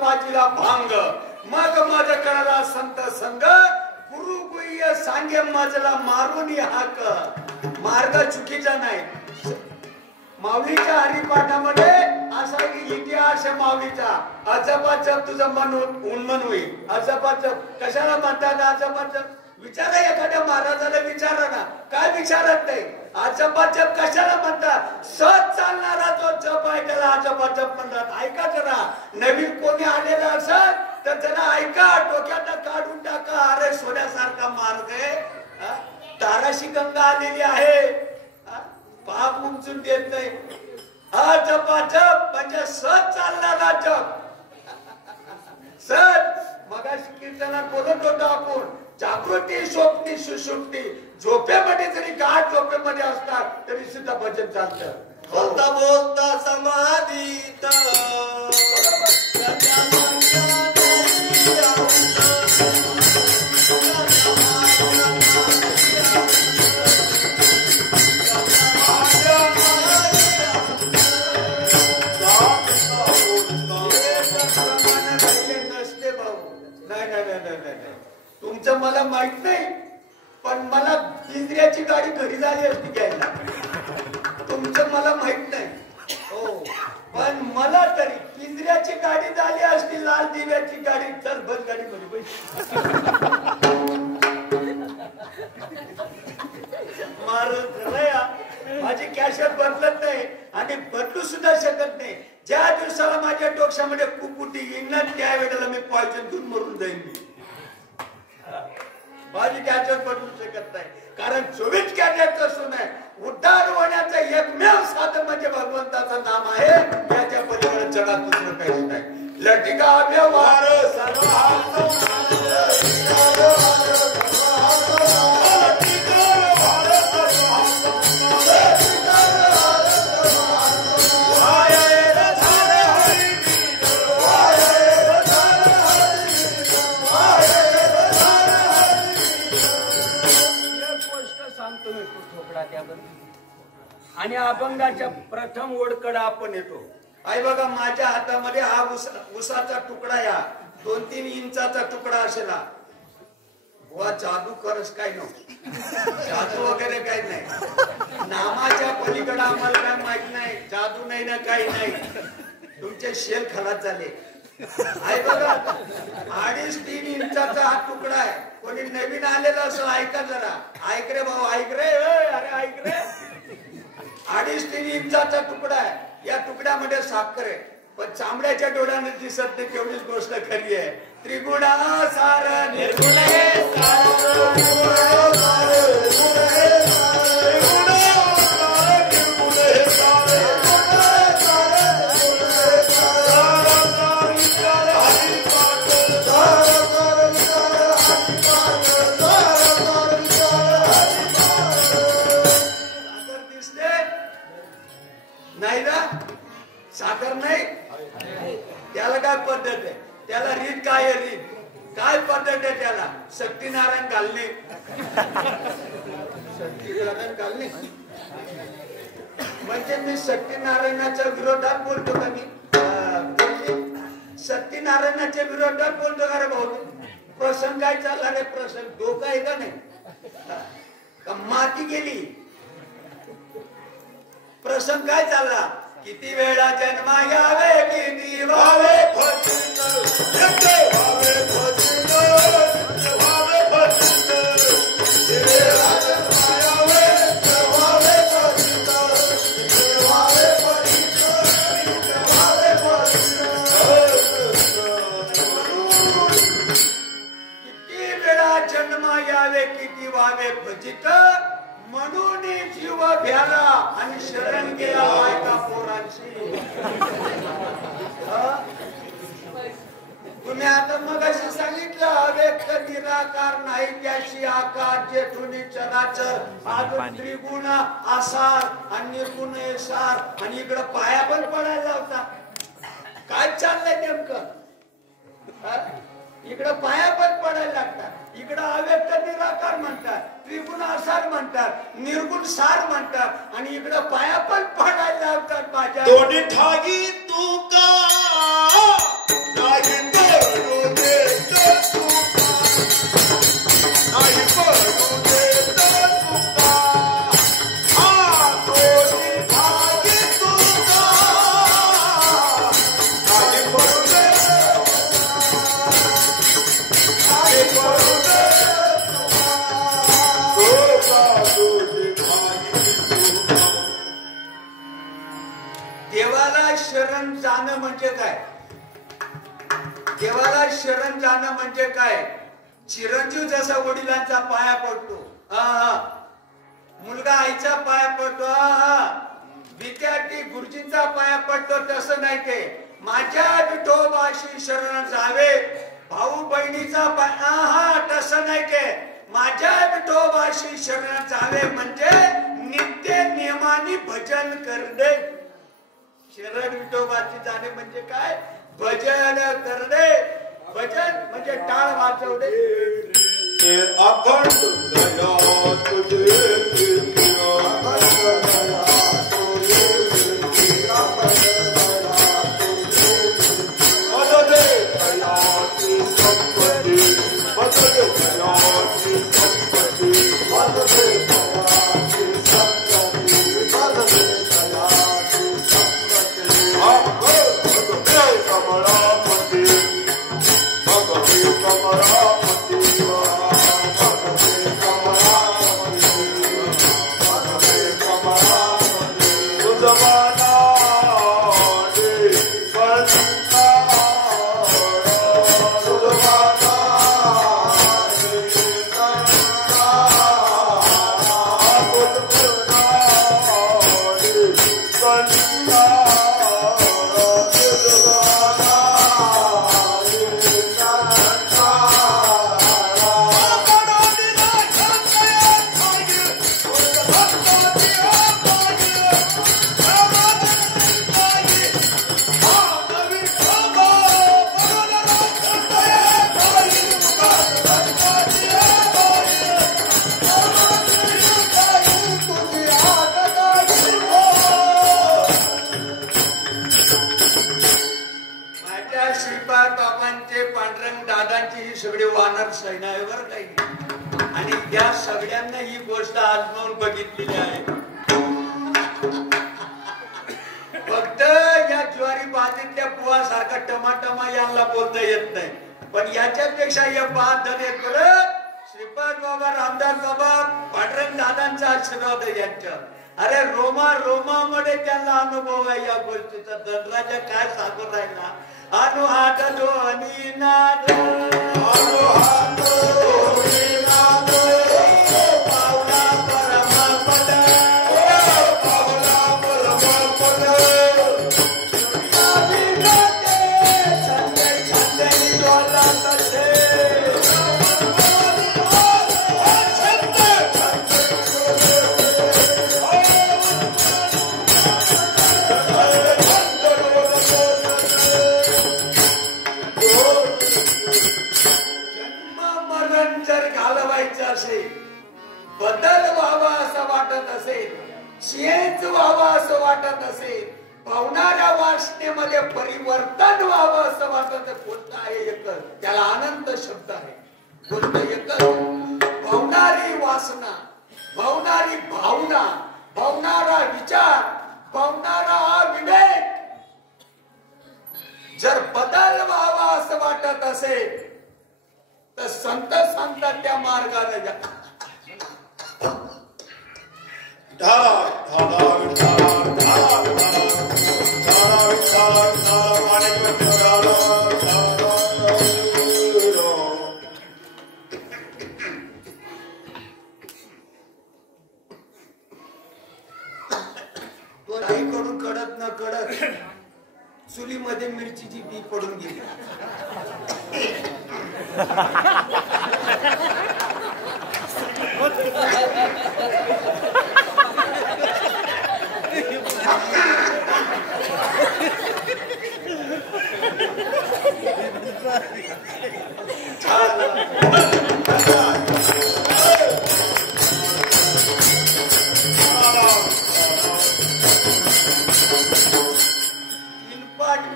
पाजीला भांग मग मज कराला संत संग गुरु गुह्य सांगे मजला मारून हाक. मार्ग चुकीचा नाही. माऊलीच्या हरिपाठामध्ये असा इतिहास आहे माऊलीचा. अजबाजब तुझं मन उन्मन होईल. अजबाजब कशाला म्हणतात? अजबाजब विचारा एखाद्या महाराजाला विचारा ना. काय विचारत नाही. अजबाजब कशाला म्हणतात? सहज चालणारा जो जप आहे त्याला अजबाजब म्हणतात. ऐका जरा. नवीन कोणी आलेला असेल तर जरा ऐका. डोक्यात काढून टाका. अरे सोन्यासारखा मार्ग आहे. ताराशी गंगा आलेली आहे. पाप उमचून देत नाही. अजबाजब म्हणजे सहज चालणारा जप. सहज. मगाशी कीर्तनात बोलत होतो आपण. जागृती स्वप्नी सुषुप्ती. झोपेमध्ये जरी गाठ झोपेमध्ये असतात तरी सुद्धा भजन चालतं. बोलता बोलता समाधीत नसते भाऊ. नाही. तुमचं मला माहित नाही पण मला पिंजऱ्याची गाडी घरी झाली असती घ्यायला. तुमचं मला माहित नाही हो पण मला तरी पिंजऱ्याची गाडी झाली असती. लाल दिव्याची गाडी. चल बस गाडी मध्ये माझी कॅशर बदलत नाही आणि बदलू सुद्धा शकत नाही. ज्या दिवसाला माझ्या डोक्यामध्ये कुकुटी येईल ना त्यावेळेला मी पॉयझन घेऊन मरून जाईन. माझी कॅचर बदलू शकत नाही. कारण 24 कॅरेटचं असून आहे. उद्धार होण्याचं एकमेव साधन म्हणजे भगवंताचं नाम आहे. याच्या पलीकडे जगात दुसरं काहीच नाही. लटिका व्यवहार आणि अभंगाच्या प्रथम ओळकडा आपण येतो. आई बघा माझ्या हातामध्ये हा उसाचा तुकडा. या 2-3 इंचाचा तुकडा असेल. वा जादू करस काय नव्हतं. जादू वगैरे काही नाही. नामाच्या पलीकडे आम्हाला काय माहित नाही. जादू नाही ना काही नाही. तुमचे शेल खलास झाले. आई बघा 2.5-3 इंचाचा हा तुकडा आहे. कोणी नवीन आलेला असं ऐका जरा. ऐक रे भाऊ ऐक रे. अरे ऐक रे. 2.5-3 इंचाचा तुकडा आहे. या तुकड्यामध्ये साखर आहे. पण चांबड्याच्या डोळ्याने दिसत नाही तेवढीच गोष्ट खरी आहे. त्रिगुणासार निर्गुण साखर नाही. त्याला काय पद्धत आहे? त्याला रीत काय आहे? रीत काय पद्धत आहे त्याला? शक्तीनारायण घालणे. शक्तीनारायण घालणे म्हणजे मी शक्तीनारायणाच्या विरोधात बोलतो का? मी सत्यनारायणाच्या विरोधात बोलतो का रे भाऊ? प्रसंग काय चालला रे? प्रसंग डोका आहे का नाही? का माती गेली? प्रसंग काय चालला? किती वेळा जन्मा यावे, किती व्हावे फजित, व्हावे फजित, व्हावे फजित, किती वेळा जन्मा यावे, व्हावे फजित, व्हावे फजित, व्हावे फजित. किती वेळा जन्मा यावे, किती व्हावे फजित, म्हणून जीव भ्याला आणि शरण गेला बायका पोरांची. तुम्ही आता मगाशी सांगितलं अव्यक्त निराकार नाही त्याशी आकार जेठुनी चराचर. अजून त्रिगुण आसार आणि निर्गुण सार आणि इकडं पाया पण पडायला होता. काय चाललंय नेमकं? इकडं पाया पण पडायला लागतात. इकडं अव्यक्त निराकार म्हणतात, त्रिगुण आसार म्हणतात, निर्गुण सार म्हणतात आणि इकडं पाया पण पडायला लागतात. माझ्या दोन्ही ठागी तू का नाही पडू देत तुका, नाही पडू देत तुका. हा दोन्ही ठागी तू का नाही पडू देत, नाही पडू देत तुका, दोन्ही ठागी तुका. देवाला शरण जाणं म्हणजे काय? देवाला शरण जाणं म्हणजे काय? चिरंजीव जसा वडिलांचा पाया पडतो, मुलगा आईचा पाया पडतो, विद्यार्थी गुरुजींचा पाया पडतो, तसं नाही ते. माझ्या विठोबाशी शरण जावे, भाऊ बहिणीचा पाया, तसं नाही ते. माझ्या विठोबाशी शरण जावे म्हणजे नित्य नियमाने भजन करणे. शरण विठोबाची जाणे म्हणजे काय? भजन करणे. भजन म्हणजे टाळ वाजवणे. अखंड दया तुझे, सगळे वानर सैन्यावर काही आणि त्या सगळ्यांना ही गोष्ट आजमावून बघितलेली आहे. फक्त या ज्वारी बाजरीतल्या बुवा सारखा टमाटमा यांना बोलता येत नाही, पण याच्यापेक्षा या बाद श्रीपाद बाबा, रामदास बाबा, पांडुरंग दादांचा आशीर्वाद आहे यांच्या. अरे रोमा रोमामध्ये त्यांना अनुभव आहे या गोष्टीचा. धनराजा काय सांगून राहिला, अनुहात दोन्ही नाद अनुहात दोन्ही नाद पावला परमपद पावला परमपद छंद छंद डोला तसे बदल व्हावा असं वाटत असेल, चेंज व्हावा असं वाटत असेल, पावणाऱ्या वासनेमध्ये परिवर्तन व्हावं असं वाटत, कोणतं आहे एकच, त्याला अनंत शब्द आहे. कोणतं एकच, पावणारी वासना, पावणारी भावना, पावणारा विचार, पावणारा विवेक जर बदल व्हावा असं वाटत असेल तर संत सांगतात त्या मार्गाने जा. कडून कडत न कडत चुलीमध्ये मिरचीची बी पडून गेली.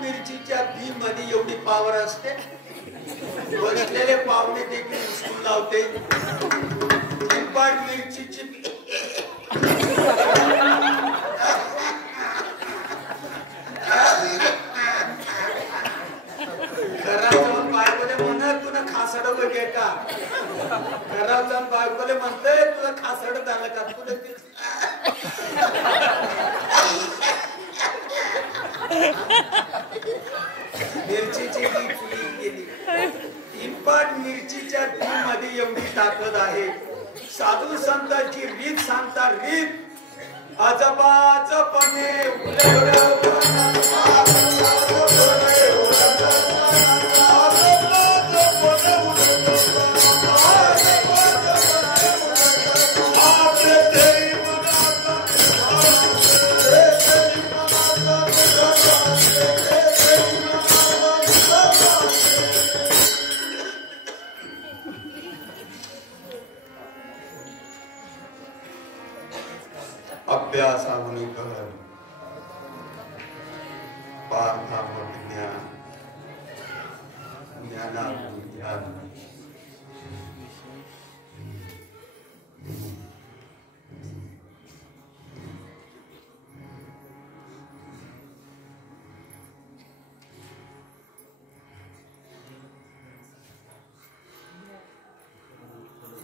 मिरचीच्या बी मध्ये एवढी पावर असते, बसलेले पावणे देखील उचलून लावते. किंपाट मिरचीची घरात जाऊन बायकोले म्हणत तुला खासड वगैरे का, घरात जाऊन बायकोले म्हणतंय तुला खासड झालं का, तुला मिरचीची बी चुलीत गेली. किंपाट मिरचीच्या बी मध्ये एवढी ताकद आहे. साधू संतांची रीत सांगता, रीत अजबाजपणे अभ्यासावनी कर पार्थावनी ज्ञान, ज्ञानावनी ज्ञान.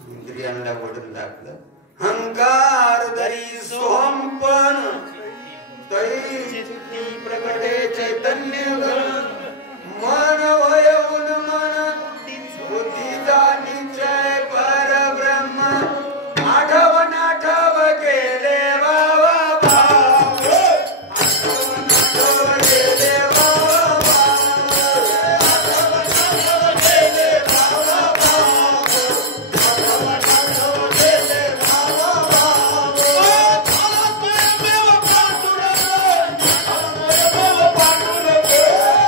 इंद्रियांना वडून लागलं. हंकार धरी सोहंपण तै चित्ती प्रकटे चैतन्य मन वयऊन मन बुद्धीचा निश्चय परब्रह्म आठवण आठव गेले बाबा भाव, आठवण आठव गेले बाबा भाव, आठवण आठव गेले बाबा भाव, आठवण आठव गेले बाबा भाव.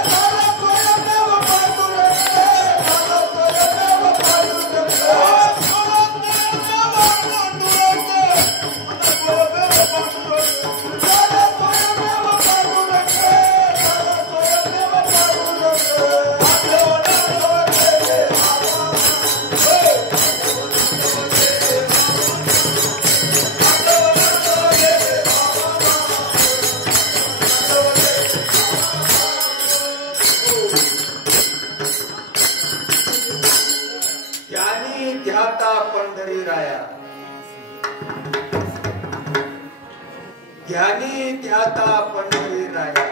ध्यानी ध्याता पंढरीराया.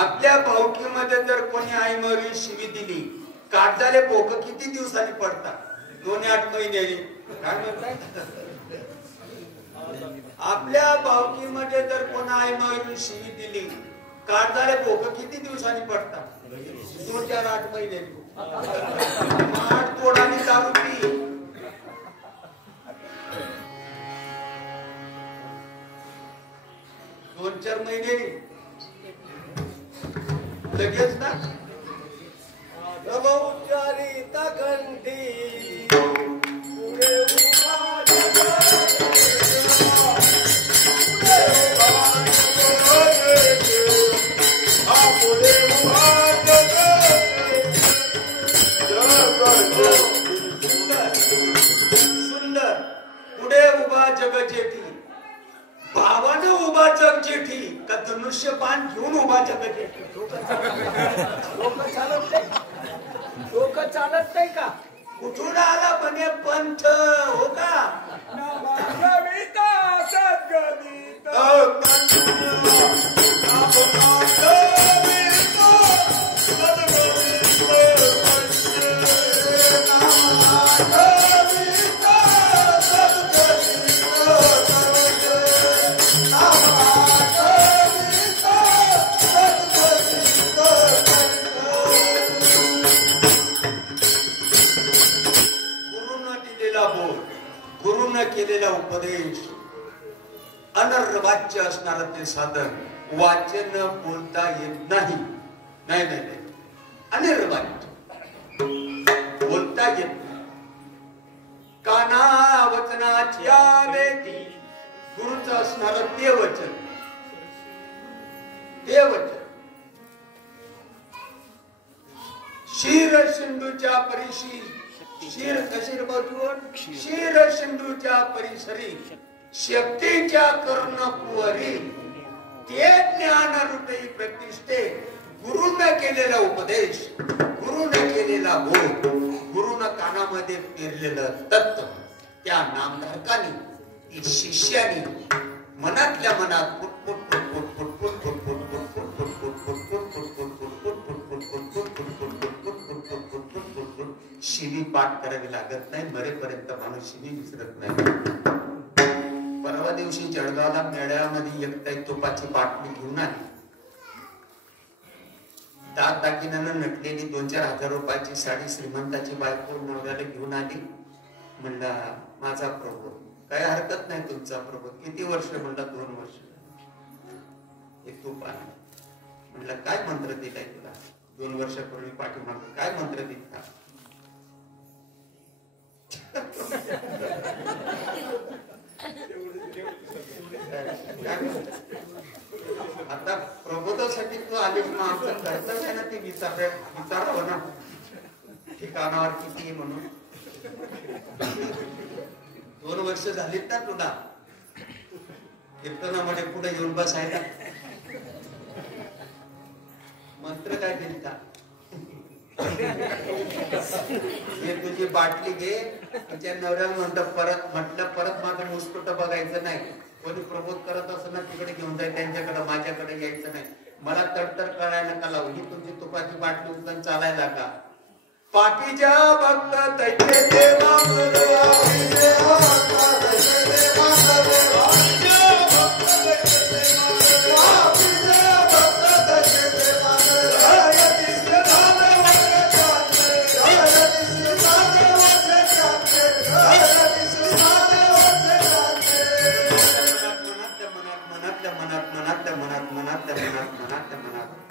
आपल्या भाऊकीमध्ये जर कोणी आई मरी शिवी दिली, काढजाले बोक किती दिवसांनी पडतात? 2-8 महिन्याने. काय म्हणताय? आपल्या भाऊकीमध्ये जर कोणी आई मरी शिवी दिली, काढजाले बोक किती दिवसांनी पडतात? 2-4-8 महिन्याने. आठ पोडाने दारू पी. 2-4 महिने लगेच ना. उच्चारित कंठी पुढे उभा सुंदर. पुढे उभा जग जेठी. भावानं उभा जग जेठी का धनुष्य बाण घेऊन उभा जग जेठी? डोकं चालत नाही का? कुठून आला म्हणे पंथ हो का? गुरुनं केलेला उपदेश अनर्वाच्य असणार ते साधन. वाचन बोलता येत नाही. नाही नाही नाही, अनिर्वाच्य बोलता येत नाही. काना वचनाची आवेती. गुरुचं असणार ते वचन. ते वचन शीर सिंधूच्या परिशी. शीर कशीर बाजूवर शीर सिंधूच्या परिसरी शक्तीच्या कर्ण कुवरी. ते ज्ञान हृदयी प्रतिष्ठे. गुरुनं केलेला उपदेश, गुरुनं केलेला बोध, गुरुनं कानामध्ये पेरलेलं तत्व त्या नामधारकाने, ती शिष्याने मनातल्या मनात शिवी पाठ करावी लागत नाही. मरेपर्यंत माणूस शिवी विसरत नाही. परवा दिवशी जळगावला मेळ्यामध्ये एक ताई तुपाची बाटली घेऊन आली. दात दागिन्यानं नटलेली 2-4 हजार रुपयाची साडी श्रीमंताची बायको नवऱ्याला घेऊन आली. म्हणला माझा प्रभू. काय हरकत नाही तुमचा प्रभू. किती वर्ष? म्हणला 2 वर्ष. एक तूप आला. म्हणलं काय मंत्र दिलाय तुला? 2 वर्षापूर्वी पाठीमागे काय मंत्र दिला? आता प्रबोधासाठी तू आलीस ना, आमचं कर्तव्य आहे ना ते विचारावं ना ठिकाणावर किती म्हणून. 2 वर्ष झालीत ना तुला कीर्तनामध्ये पुढे येऊन बसायला. मंत्र काय दिलता? हे तुझी बाटली घे. तुझ्या नवऱ्याला म्हटलं परत माझं मुस्कुट बघायचं नाही. कोणी प्रबोध करत असं ना तिकडे घेऊन जाय त्यांच्याकडे, माझ्याकडे यायचं नाही. मला तडतड करायला नका लावू. ही तुमची तुपाची बाटली उचलून चालायला का? पाठीच्या भक्त तैते देवा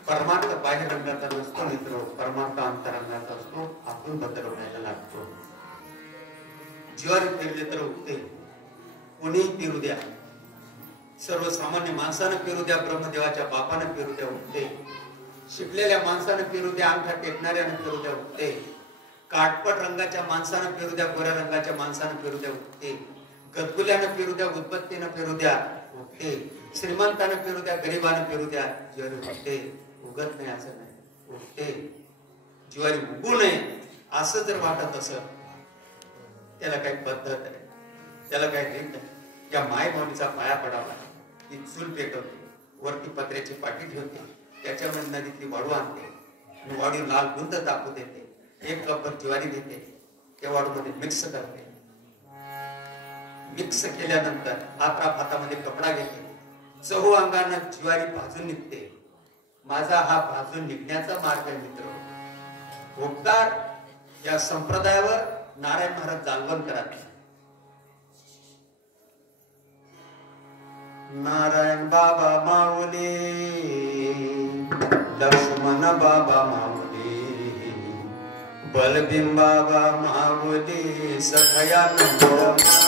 परमार्थ बाह्य रंगाचा नसतो मित्र. परमार्थ अंतरंगाचा असतो. आपण बदलवण्याला लागतो. ज्वारी पेरले तर उगते. कोणीही पेरू द्या. सर्वसामान्य माणसानं पेरू द्या, ब्रह्मदेवाच्या बापानं पेरू द्या, उगते. शिकलेल्या माणसानं पेरू द्या, अंगठा टेकणाऱ्यानं पेरू द्या, उगते. काटपट रंगाच्या माणसानं पेरू द्या, गोऱ्या रंगाच्या माणसानं पेरू द्या, उगते. गदगुल्यानं पेरू द्या, उदबत्तीनं पेरू द्या, उगते. श्रीमंतानं पेरू द्या, गरीबानं पेरू द्या, ज्वारी उगते. उगत नाही असं नाही, उगते. ज्वारी उगू नये असं जर वाटत असं, त्याला काही पद्धत आहे, त्याला काही रीत आहे. या माय माऊलीचा पाया पडावा. ती चूल पेटवते, वरती पत्र्याची पाटी ठेवते, त्याच्यामध्ये नदीतली वाळू आणते आणि वाळू लाल गुंत टाकू देते, 1 कपभर ज्वारी देते, त्या वाळूमध्ये मिक्स करते. मिक्स केल्यानंतर हातामध्ये कपडा घेते, चहू अंगानं ज्वारी भाजून निघते. माझा हा भाजून निघण्याचा मार्ग मित्र. उपकार या संप्रदायावर नारायण महाराज जागरण करत. नारायण बाबा माऊली, लक्ष्मण बाबा माऊली, बलभीम बाबा माऊली, सखयानंद माऊली.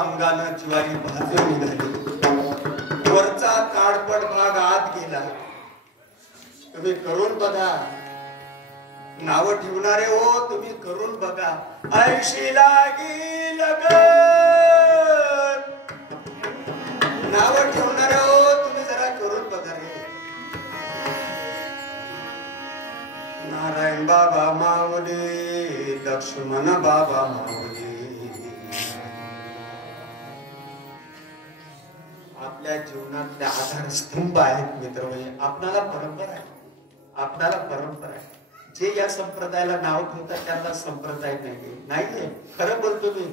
अंगानं ज्वारी भाजून निघाली. वरचा काळपट भाग आत गेला. तुम्ही करून बघा. नाव ठेवणारे हो, तुम्ही करून बघा. ऐशी लागी लगन. नाव ठेवणारे हो, तुम्ही जरा करून बघा रे. नारायण बाबा माऊली, लक्ष्मण बाबा माऊली. आपल्या जीवनातले आधारस्तंभ आहेत मित्र. आपणाला परंपरा आहे, आपणाला परंपरा आहे. जे या संप्रदायाला नाव ठेवतात त्यांना संप्रदाय नाहीये. खरं बोलतो मी.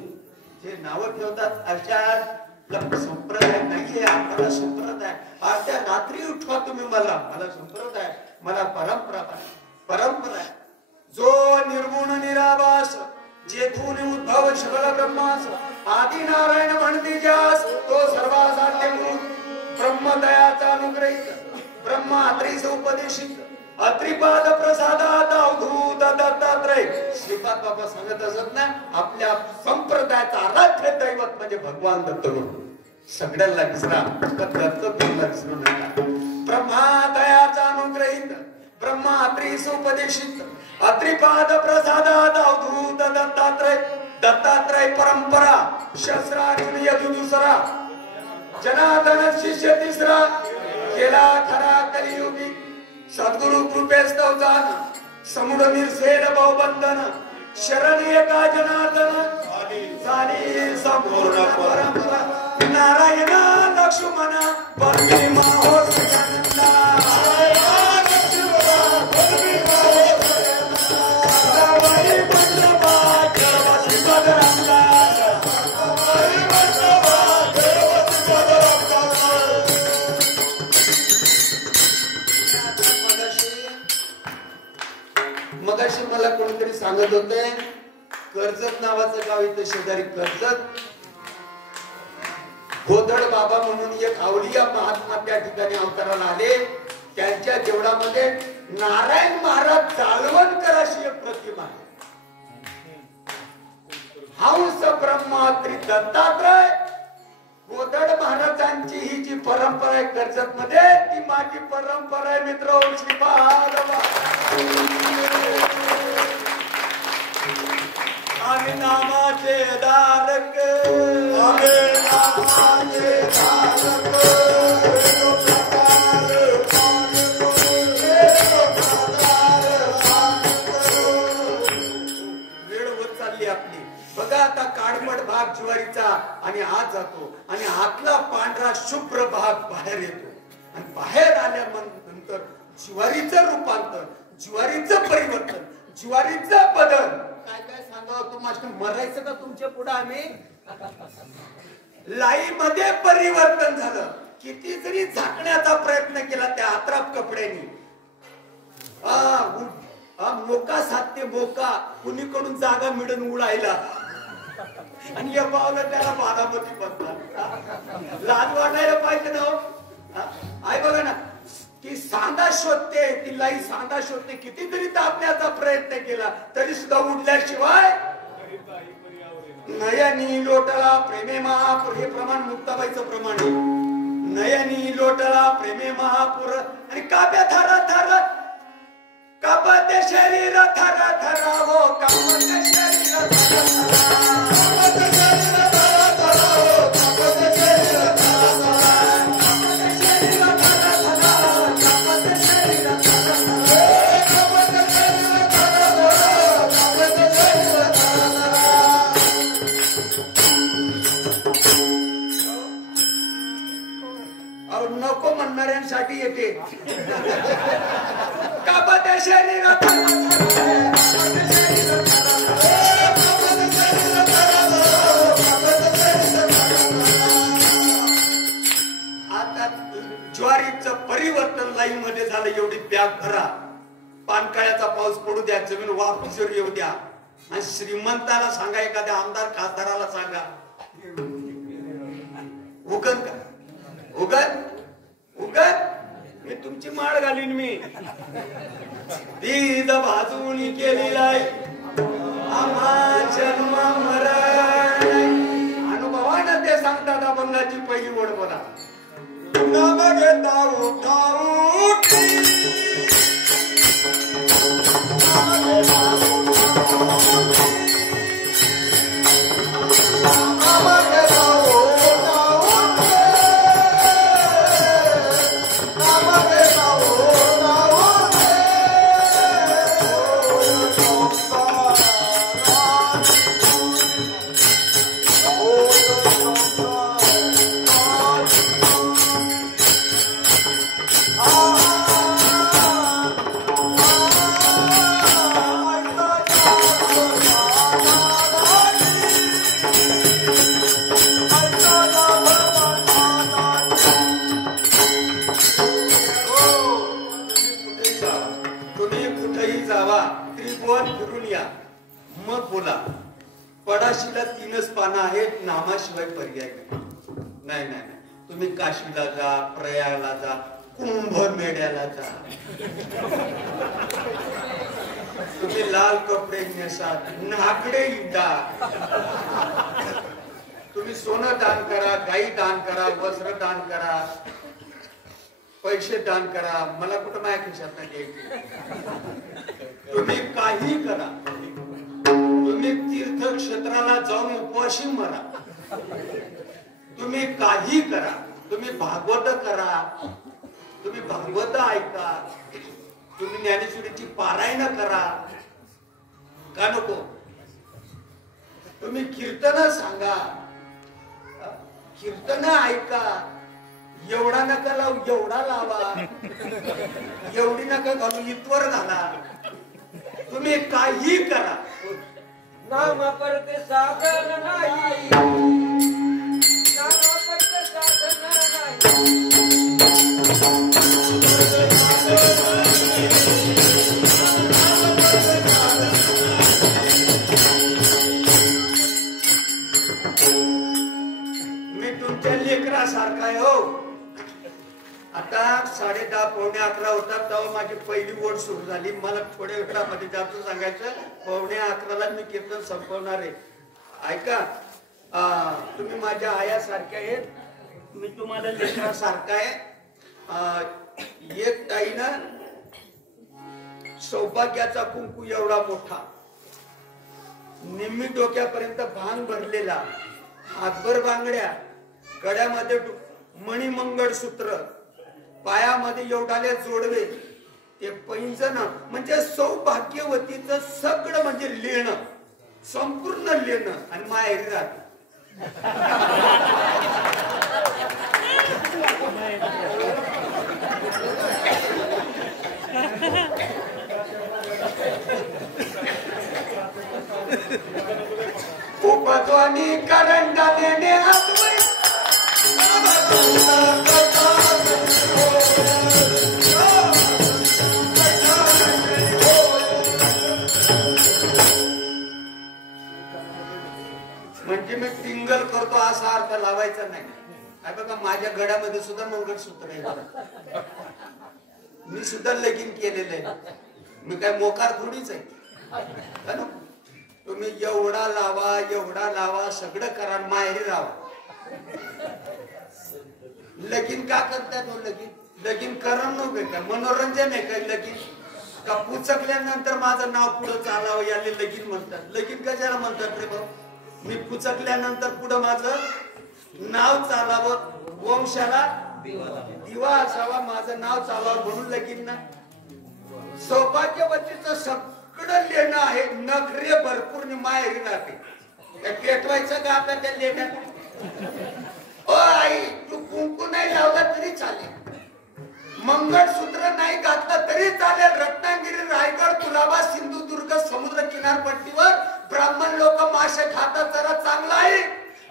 जे नाव ठेवतात अशा संप्रदाय नाहीये. आपल्याला संप्रदाय. अर्ध्या रात्री उठवा तुम्ही मला संप्रदाय, मला परंपरा परंपरा आहे. जो निर्गुण निराभास, जेथून उद्भव सकल ब्रह्मास, आदि नारायण म्हणते ज्यास, तो सर्वासाध्य ब्रह्मदयाचा अनुग्रहित, ब्रह्मा त्रिस उपदेशित, अत्रिपाद प्रसादात अवधूत दत्तात्रय. श्रीपाद बाबा सांगत असत ना, आपल्या संप्रदायाचा आराध्य दैवत म्हणजे भगवान दत्त. सगळ्यांना विसरा, दत्त तुम्हाला विसरू नका. ब्रह्मादयाचा अनुग्रहित, ब्रह्मा त्रिस उपदेशित, अत्रिपाद प्रसादात अवधूत दत्तात्रय. दत्तात्रय परंपरा, शस्त्रार्जुन यदु दुसरा, जनार्दन शिष्य तिसरा, केला खरा कलियुगी. सद्गुरु कृपेस्तव जान, समुड निर्सेन बहुबंधन, शरण एका जनार्दन, झाली संपूर्ण परंपरा. नारायण लक्ष्मण बलभीमा हो सदानंदा. मगाशी मला कोणीतरी सांगत होते, कर्जत नावाचं गाव इथं शेजारी कर्जत, गोधड बाबा म्हणून एक अवलिया महात्मा त्या ठिकाणी अवताराला आले. त्यांच्या देवळामध्ये नारायण महाराज जालवणकर अशी एक प्रतिमा आहे. हंस ब्रह्मात्री दत्तात्रय. गोधड महाराजांची ही जी परंपरा आहे कर्जत मध्ये, ती माझी परंपरा आहे मित्र. श्रीपाद आम्ही नामाचे धारक, आम्ही नामाचे धारक. वेळ होत चालली आपली. बघा आता काळपट भाग ज्वारीचा आणि आत जातो आणि आतला पांढरा शुभ्र भाग बाहेर येतो. आणि बाहेर आल्यानंतर ज्वारीचं रूपांतर, ज्वारीचं परिवर्तन, ज्वारीचं बदल. काय काय सांगावं तू मास्टर, मरायचं का तुमच्या पुढे आम्ही? लाई मध्ये परिवर्तन झालं. किती जरी झाकण्याचा प्रयत्न केला त्या आत्राप कपड्यांनी, मोका साध्य मोका, कुणीकडून जागा मिळून उडायला. आणि या पावलं त्याला बारामती बनतात. लाज वाटायला पाहिजे ना. आई बघा ना, ती सांदा शोधते, ती लाई सांदा शोधते. किती जरी दाबण्याचा प्रयत्न केला तरी सुद्धा उडल्याशिवाय. नयनी लोटला प्रेमे महापूर, हे प्रमाण मुक्ताबाईचं प्रमाण आहे. नयनी लोटला प्रेमे महापूर आणि काव्य थर थर, कापते शरीर थर थर हो, कापते शरीर थर नको म्हणणाऱ्यांसाठी येते. कापते शरीर आता ज्वारीचं परिवर्तन लाईन मध्ये झालं. एवढी बॅग भरा, पानकाळ्याचा पाऊस पडू द्या, जमीन वापसीवर येऊ द्या. आणि श्रीमंताला सांगा, एखाद्या आमदार खासदाराला सांगा, उगन का उगत उगत मी तुमची माळ घालीन. मी दीद भाजून केलेला आहे आम्हा जन्म मरण. अनुभवानं घेता उठाऊटी पडाशीला 3च पानं आहेत, नामाशिवाय पर्याय नाही. नाही तुम्ही काशीला जा, प्रयागला जा, कुंभमेळ्याला जा, तुम्ही लाल कपडे नेसा, नाकडे इडा, तुम्ही सोनं दान करा, गाई दान करा, वस्त्र दान करा, पैसे दान करा, मला कुठं माझ्या खिशात नाही द्यायची. तुम्ही काही करा, तुम्ही तीर्थक्षेत्राला जाऊन उपवाशी मरा, तुम्ही काही करा, तुम्ही भागवत करा, तुम्ही भागवत ऐका, तुम्ही ज्ञानेश्वरीची पारायण करा, का नको? तुम्ही कीर्तन सांगा, कीर्तन ऐका, एवढा नका लावू एवढा लावा, एवढी नका घालू इतवर घाला, तुम्ही काही करा, नाम परते साधन नाही, नाम परते साधन नाही. मी तुमच्या लेकरासारखा आहे हो. आता 10:30 पावणे 11 होतात तेव्हा माझी पहिली ओढ सुरू झाली. मला थोड्या वेळामध्ये जास्त सांगायचं, 11:15 मी कीर्तन संपवणार आहे. ऐका, तुम्ही माझ्या आयासारख्या आहेत, मी तुम्हाला लेकरासारखा आहे. एक ताईनं सौभाग्याचा कुंकू एवढा मोठा, निम्मी डोक्यापर्यंत भांग भरलेला, हातभर बांगड्या, गळ्यामध्ये मणिमंगळसूत्र, पायामध्ये एवढाले जोडवे, ते पैंजण, म्हणजे सौभाग्यवतीचं सगळं म्हणजे लेणं, संपूर्ण लेणं, आणि माहेरी राहते. उपध्वनी करंडा देणे हातवय म्हणजे मी टिंगल करतो असा अर्थ लावायचा नाही. बघा माझ्या गळ्यामध्ये सुद्धा मंगळसूत्र आहे, मी सुद्धा लगीन केलेलं आहे, मी काय मोकार थोडीच आहे. तुम्ही एवढा लावा सगळं करा, माहेरी राहा. लगीन का करतात? लगीन करण नव्हे का, मनोरंजन आहे का लगीन? का पुचकल्यानंतर माझं नाव पुढं चालावं याला लगीन म्हणतात. लगीन कशाला म्हणतात रे भाऊ? मी पुचकल्यानंतर पुढं माझं नाव चालावं, वंशाला दिवा असावा, माझं नाव चालावं म्हणून लगीन ना. सौभाग्यवतीचं सगळं लेणं आहे, नखरे भरपूर माहेरी राहते. पेटवायचं का आपल्या त्या लेण्यात? ओ आई, तू कुंकू नाही लावला तरी चालेल, मंगळसूत्र नाही घातलं तरी चालेल. रत्नागिरी, रायगड, कुलाबा, सिंधुदुर्ग समुद्र किनारपट्टीवर ब्राह्मण लोक मासे खातात, जरा चांगला आहे.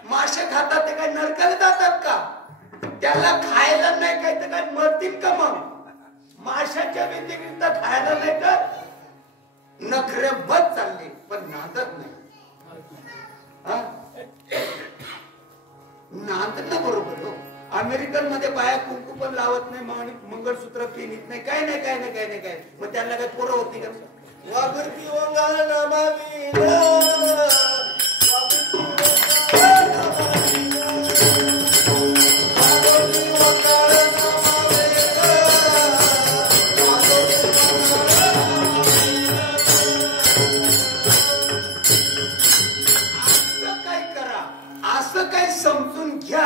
मासे खातात ते काय नरकाला जातात का? त्याला खायला नाही काय तर काय मरतील का? मग माशाच्या व्यतिरिक्त खायला नाही तर नखरे बद चालले, पण नांदत नाही. नांदणं बरोबर हो. अमेरिकन मध्ये बाया कुंकू पण लावत नाही, मंगळसूत्र पिनीत नाही, काय नाही. मग त्यांना काय पोरं होती का? वागती ओंगार नामाविना, वागती ओंगार नामाविना.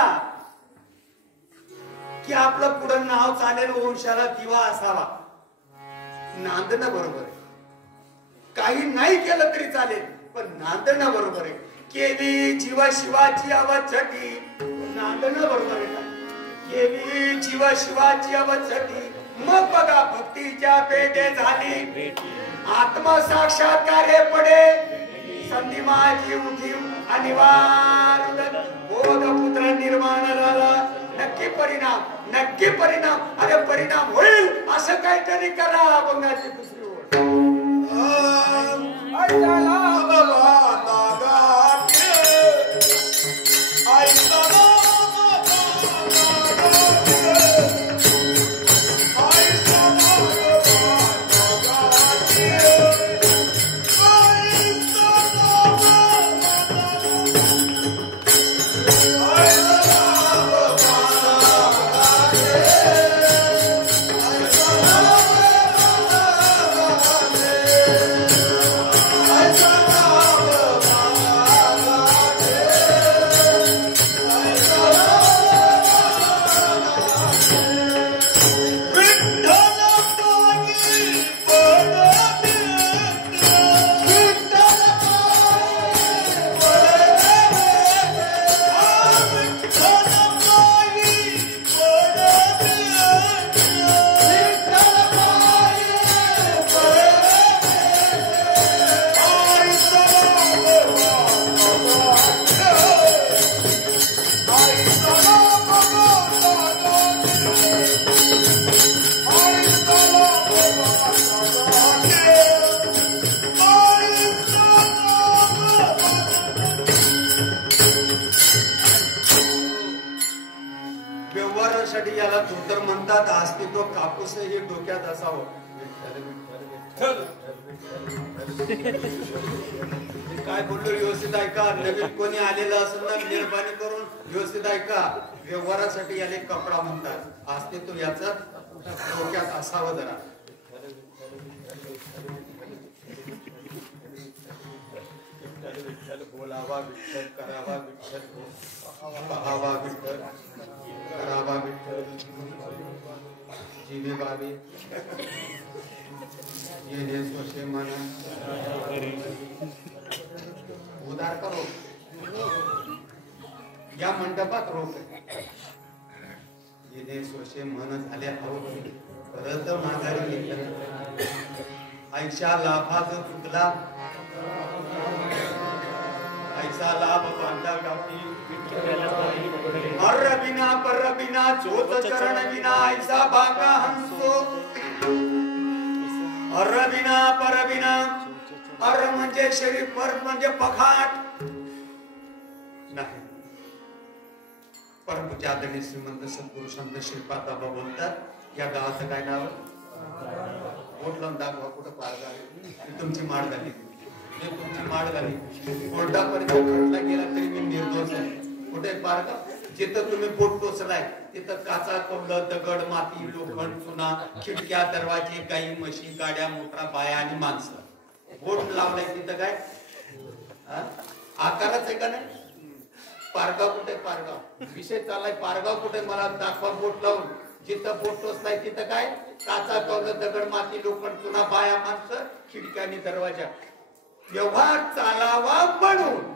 करा की आपलं पुढं नाव चालेल, वंशाला दिवा असावा. नांदणं बरोबर आहे, काही नाही केलं तरी चालेल, पण नांदणं बरोबर आहे. केली जीवा शिवाची अवचटी, नांदणं बरोबर आहे का? केली जीवा शिवाची अवचटी, मग बघा भक्तीच्या पेटे झाली, आत्मसाक्षात्कारे पडे, संधी माझी उठी अनिवार्य बोध पुत्र निर्माण झाला. नक्की परिणाम, नक्की परिणाम. अरे परिणाम होईल असं काहीतरी करा. अभंगाची दुसरी ओळ. व्यवहारासाठी याला धोतर म्हणतात. अस्तित्व कापूस हे डोक्यात असावं. काय बोललो व्यवस्थित ऐका. नवीन कोणी आलेलं असेल ना, मेहरबानी करून व्यवस्थित ऐका. व्यवहारासाठी याला कपडा म्हणतात. अस्तित्व याचं डोक्यात असावं जरा. बोलावा विठ्ठल, करावा विठ्ठल, पहावा विठ्ठल, करावा विठ्ठल, जीवे बाबे येणे स्वशे मन उदार करो. या मंडपात रोप येणे स्वशे मन झाले हवं परत माघारी घेतलं. ऐशा लाभाच तुटला, ऐसा लाभ बांधा गाठी. अर बिना पर बिना चोत चरण बिना ऐसा भागा हंसो. अर बिना पर बिना, अर म्हणजे शरीर, पर म्हणजे पखाट नाही. परमपूज्य आदरणीय श्रीमंत सद्गुरू संत श्रीपाद बाबा बोलतात, या गावाचं काय नाव? बोट लावून दाखवा कुठं पार झाली. तुमची माळ झाली, तुमची माळ झाली. कोर्टापर्यंत खटला गेला तरी मी निर्दोष आहे. कुठे पार का? जिथं तुम्ही बोट टोचलाय तिथं काचा, कौल, दगड, माती, लोखंड, चुना, खिडक्या, दरवाजे, गाई, म्हशी, गाड्या, मोटरा, बाया आणि माणसं. बोट लावलाय तिथं काय आकाराच आहे का नाही? पारगाव कुठे? पारगाव विषय चाललाय. पारगाव कुठे मला दाखवा बोट लावून. जिथं बोट टोचलाय तिथं काय? काचा, कौल, दगड, माती, लोखंड, चुना, बाया, माणसं, खिडक्या आणि दरवाजा. व्यवहार चालावा म्हणून.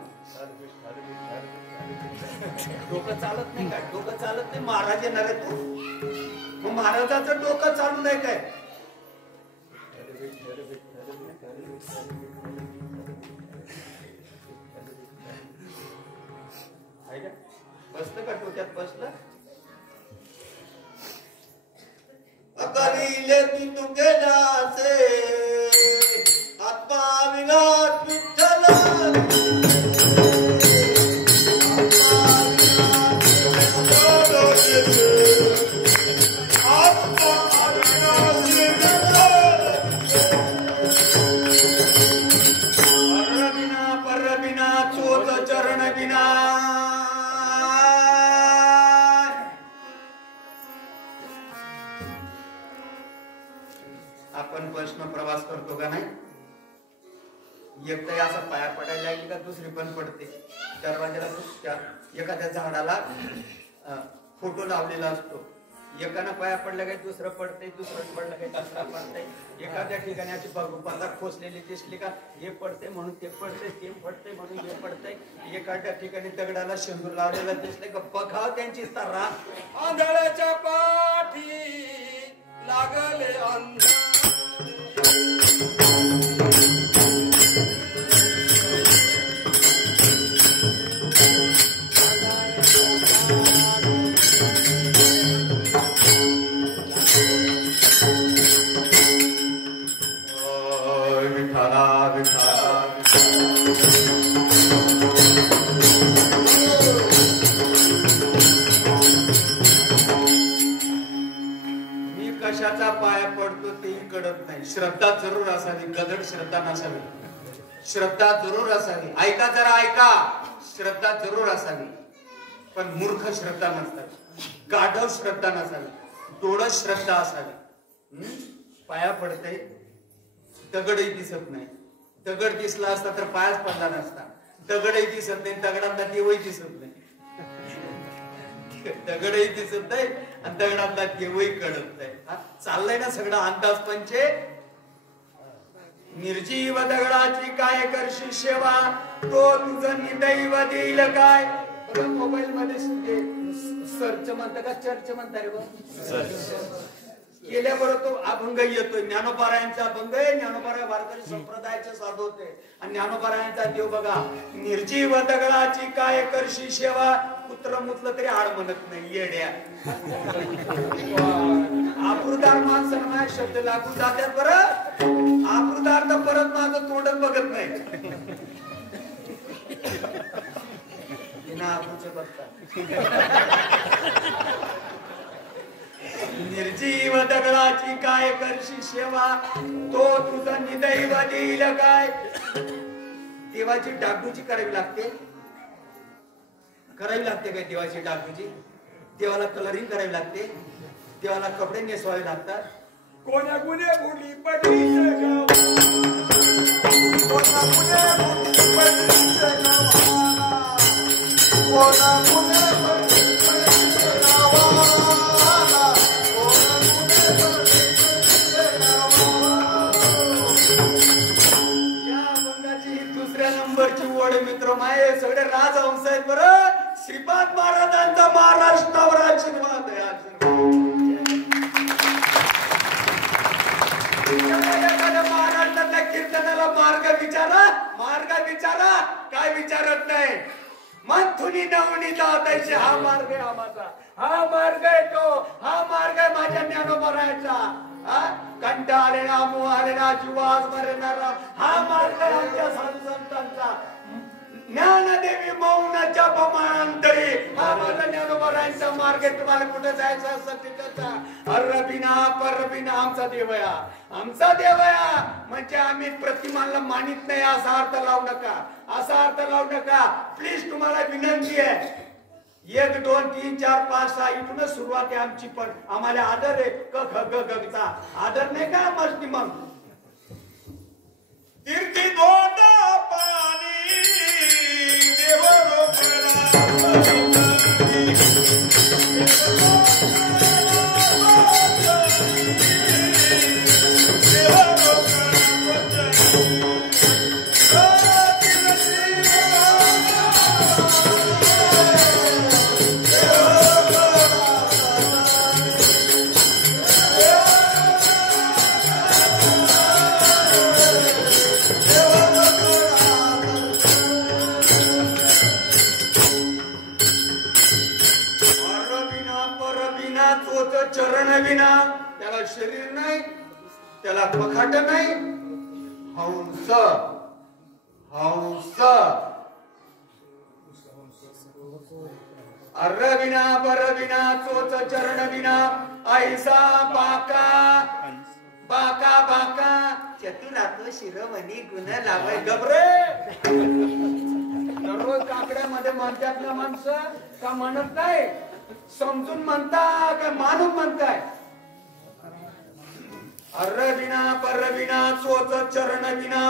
डोकं चालत नाही काय? डोकं चालत नाही. महाराज येणार आहे तू, मग महाराजाचं डोकं चालू नाही काय? बसलं का? डोक्यात बसलं. अकरीले ती तू गेलासे आत्मा विनाश विठ्ठल. आपण प्रश्न प्रवास करतो का नाही? एकटा असा पाया पडायला लागली का दुसरी पण पडते. दरवाजाला त्या एखाद्या झाडाला फोटो लावलेला असतो. एकानं पाया पडलं काही दुसरं पडतंय, दुसरं पडलं काही तिसरा पडतंय. एखाद्या ठिकाणी अशी भगुपाला खोचलेली दिसली का हे पडते म्हणून ते पडते, ते पडते म्हणून हे पडतंय. एखाद्या ठिकाणी दगडाला शेंदूर लावलेला दिसले का बघा त्यांची तरा. आंधळ्याच्या पाठी लागले अंधार. कशाचा पाया पडतो तेही कळत नाही. श्रद्धा जरूर असावी, गदड श्रद्धा नसावी. श्रद्धा जरूर असावी. ऐका जरा ऐका, श्रद्धा जरूर असावी पण मूर्ख श्रद्धा नसावी, गाढव श्रद्धा नसावी, डोळस श्रद्धा असावी. पाया पडते दगडही दिसत नाही. दगड दिसला असता तर पायाच पडला नसता. दगडही दिसत नाही, दगडातला देवही दिसत नाही. दगडही दिसत नाही आणि दगडातला देवही कळत नाही. चाललंय ना सगळं अंदाज पंचे. निर्जीव दगडाची काय करशी सेवा, तो तुझं निदैव देईल काय. मोबाईल मध्ये सर्च म्हणता का चर्च म्हणता रे केल्याबरोबर तो अभंग येतोय. ज्ञानोपारायणचा अभंग आहे. ज्ञानोपारायण वारकरी संप्रदायाचे साधू होते आणि ज्ञानोपारायणचा देव बघा. निर्जीव दगडाची काय करशी सेवा, पुत्र मुतलं तरी हाड म्हणत नाही येड्या. आकृदार माणसं माझ्या शब्द लागून जातात परत. आकृदार तर परत माझं तोंडच बघत नाही. निर्जीव दगडाची काय करशी सेवा, तो तुझा निदैव देईल काय. देवाची डागडुजी करावी लागते. करावी लागते काय देवाची डागडुजी. देवाला कलरिंग करावी लागते. देवाला कपडे नेसवावे लागतात. कोण्या गुन्हे बोली पडली दुसऱ्या नंबरची ओढ मित्र माये सगळे राजहंस आहेत बरं. श्रीपाद महाराजांचा महाराष्ट्रावर आशीर्वाद आहे. एखाद्या महाराष्ट्रातल्या कीर्तनाला मार्ग विचारा काय विचारत नाही. मंथुनी नवनी जातायची हा मार्ग आहे माझा, हा मार्ग आहे तो, हा मार्ग आहे माझ्या ज्ञानोबरायचा. कंटा आलेला मोह आलेला जीवास मरणारा हा मार्ग आहे आमच्या साधू संतांचा. ज्ञानदेवी मौनाच्या प्रमाणांतरी हा माझा ज्ञानोबरायचा मार्ग आहे. तुम्हाला कुठे जायचं असं तिथं अरबिना परबिना आमचा देवया, आमचा देवया. म्हणजे आम्ही प्रतिमाला मानित नाही असा अर्थ लावू नका, असा अर्थ लावू नका प्लीज. तुम्हाला विनंती आहे. 1 2 3 4 5 6 इथूनच सुरुवात आहे आमची. पण आम्हाला आदर आहे. क ख ग ग चा आदर नाही का मस्ती. मग तीर्थी दोंडा पाणी देवरो चरण विना त्याला शरीर नाही, त्याला पखाट नाही. हंस हंस अर्र विना बर विना चोच चरण विना ऐसा बाका बाका बाका चतुरातो शिरोमणी गुण लावाय. गबरे दररोज काकड्यामध्ये म्हणतात ना माणसं का म्हणत नाही. समजून म्हणता का मानून म्हणताय. अर्र विना पर विना चोच चरण विना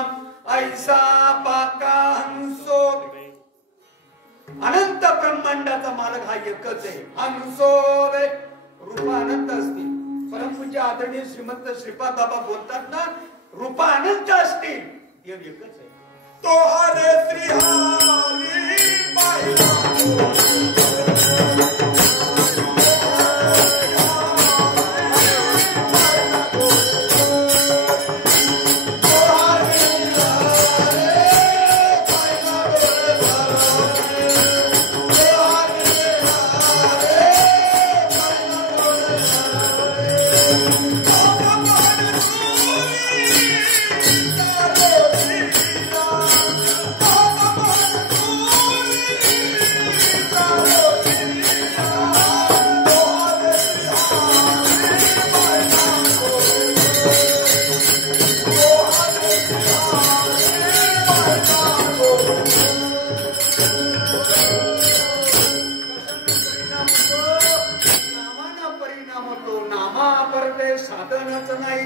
ऐसा पाका हंसो अनंत ब्रह्मांडाचा मालक हा एकच आहे. हंसो रूप अनंत असतील. परमपूज्य आदरणीय श्रीमंत श्रीपाद बाबा बोलतात ना, रूप अनंत असतील हे एकच आहे. तो हरे श्रीहरी पाहिला साधनच नाही.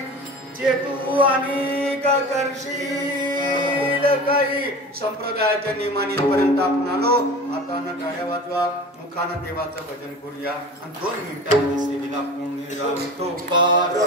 जे तू अनेक करशील काही संप्रदायाच्या नियमाने पर्यंत आपण आलो. हातानं टाळ्या वाजवा, मुखानं देवाचं भजन करूया आणि 2 मिनिटांमध्ये सेवेला पुण्य रामतो पार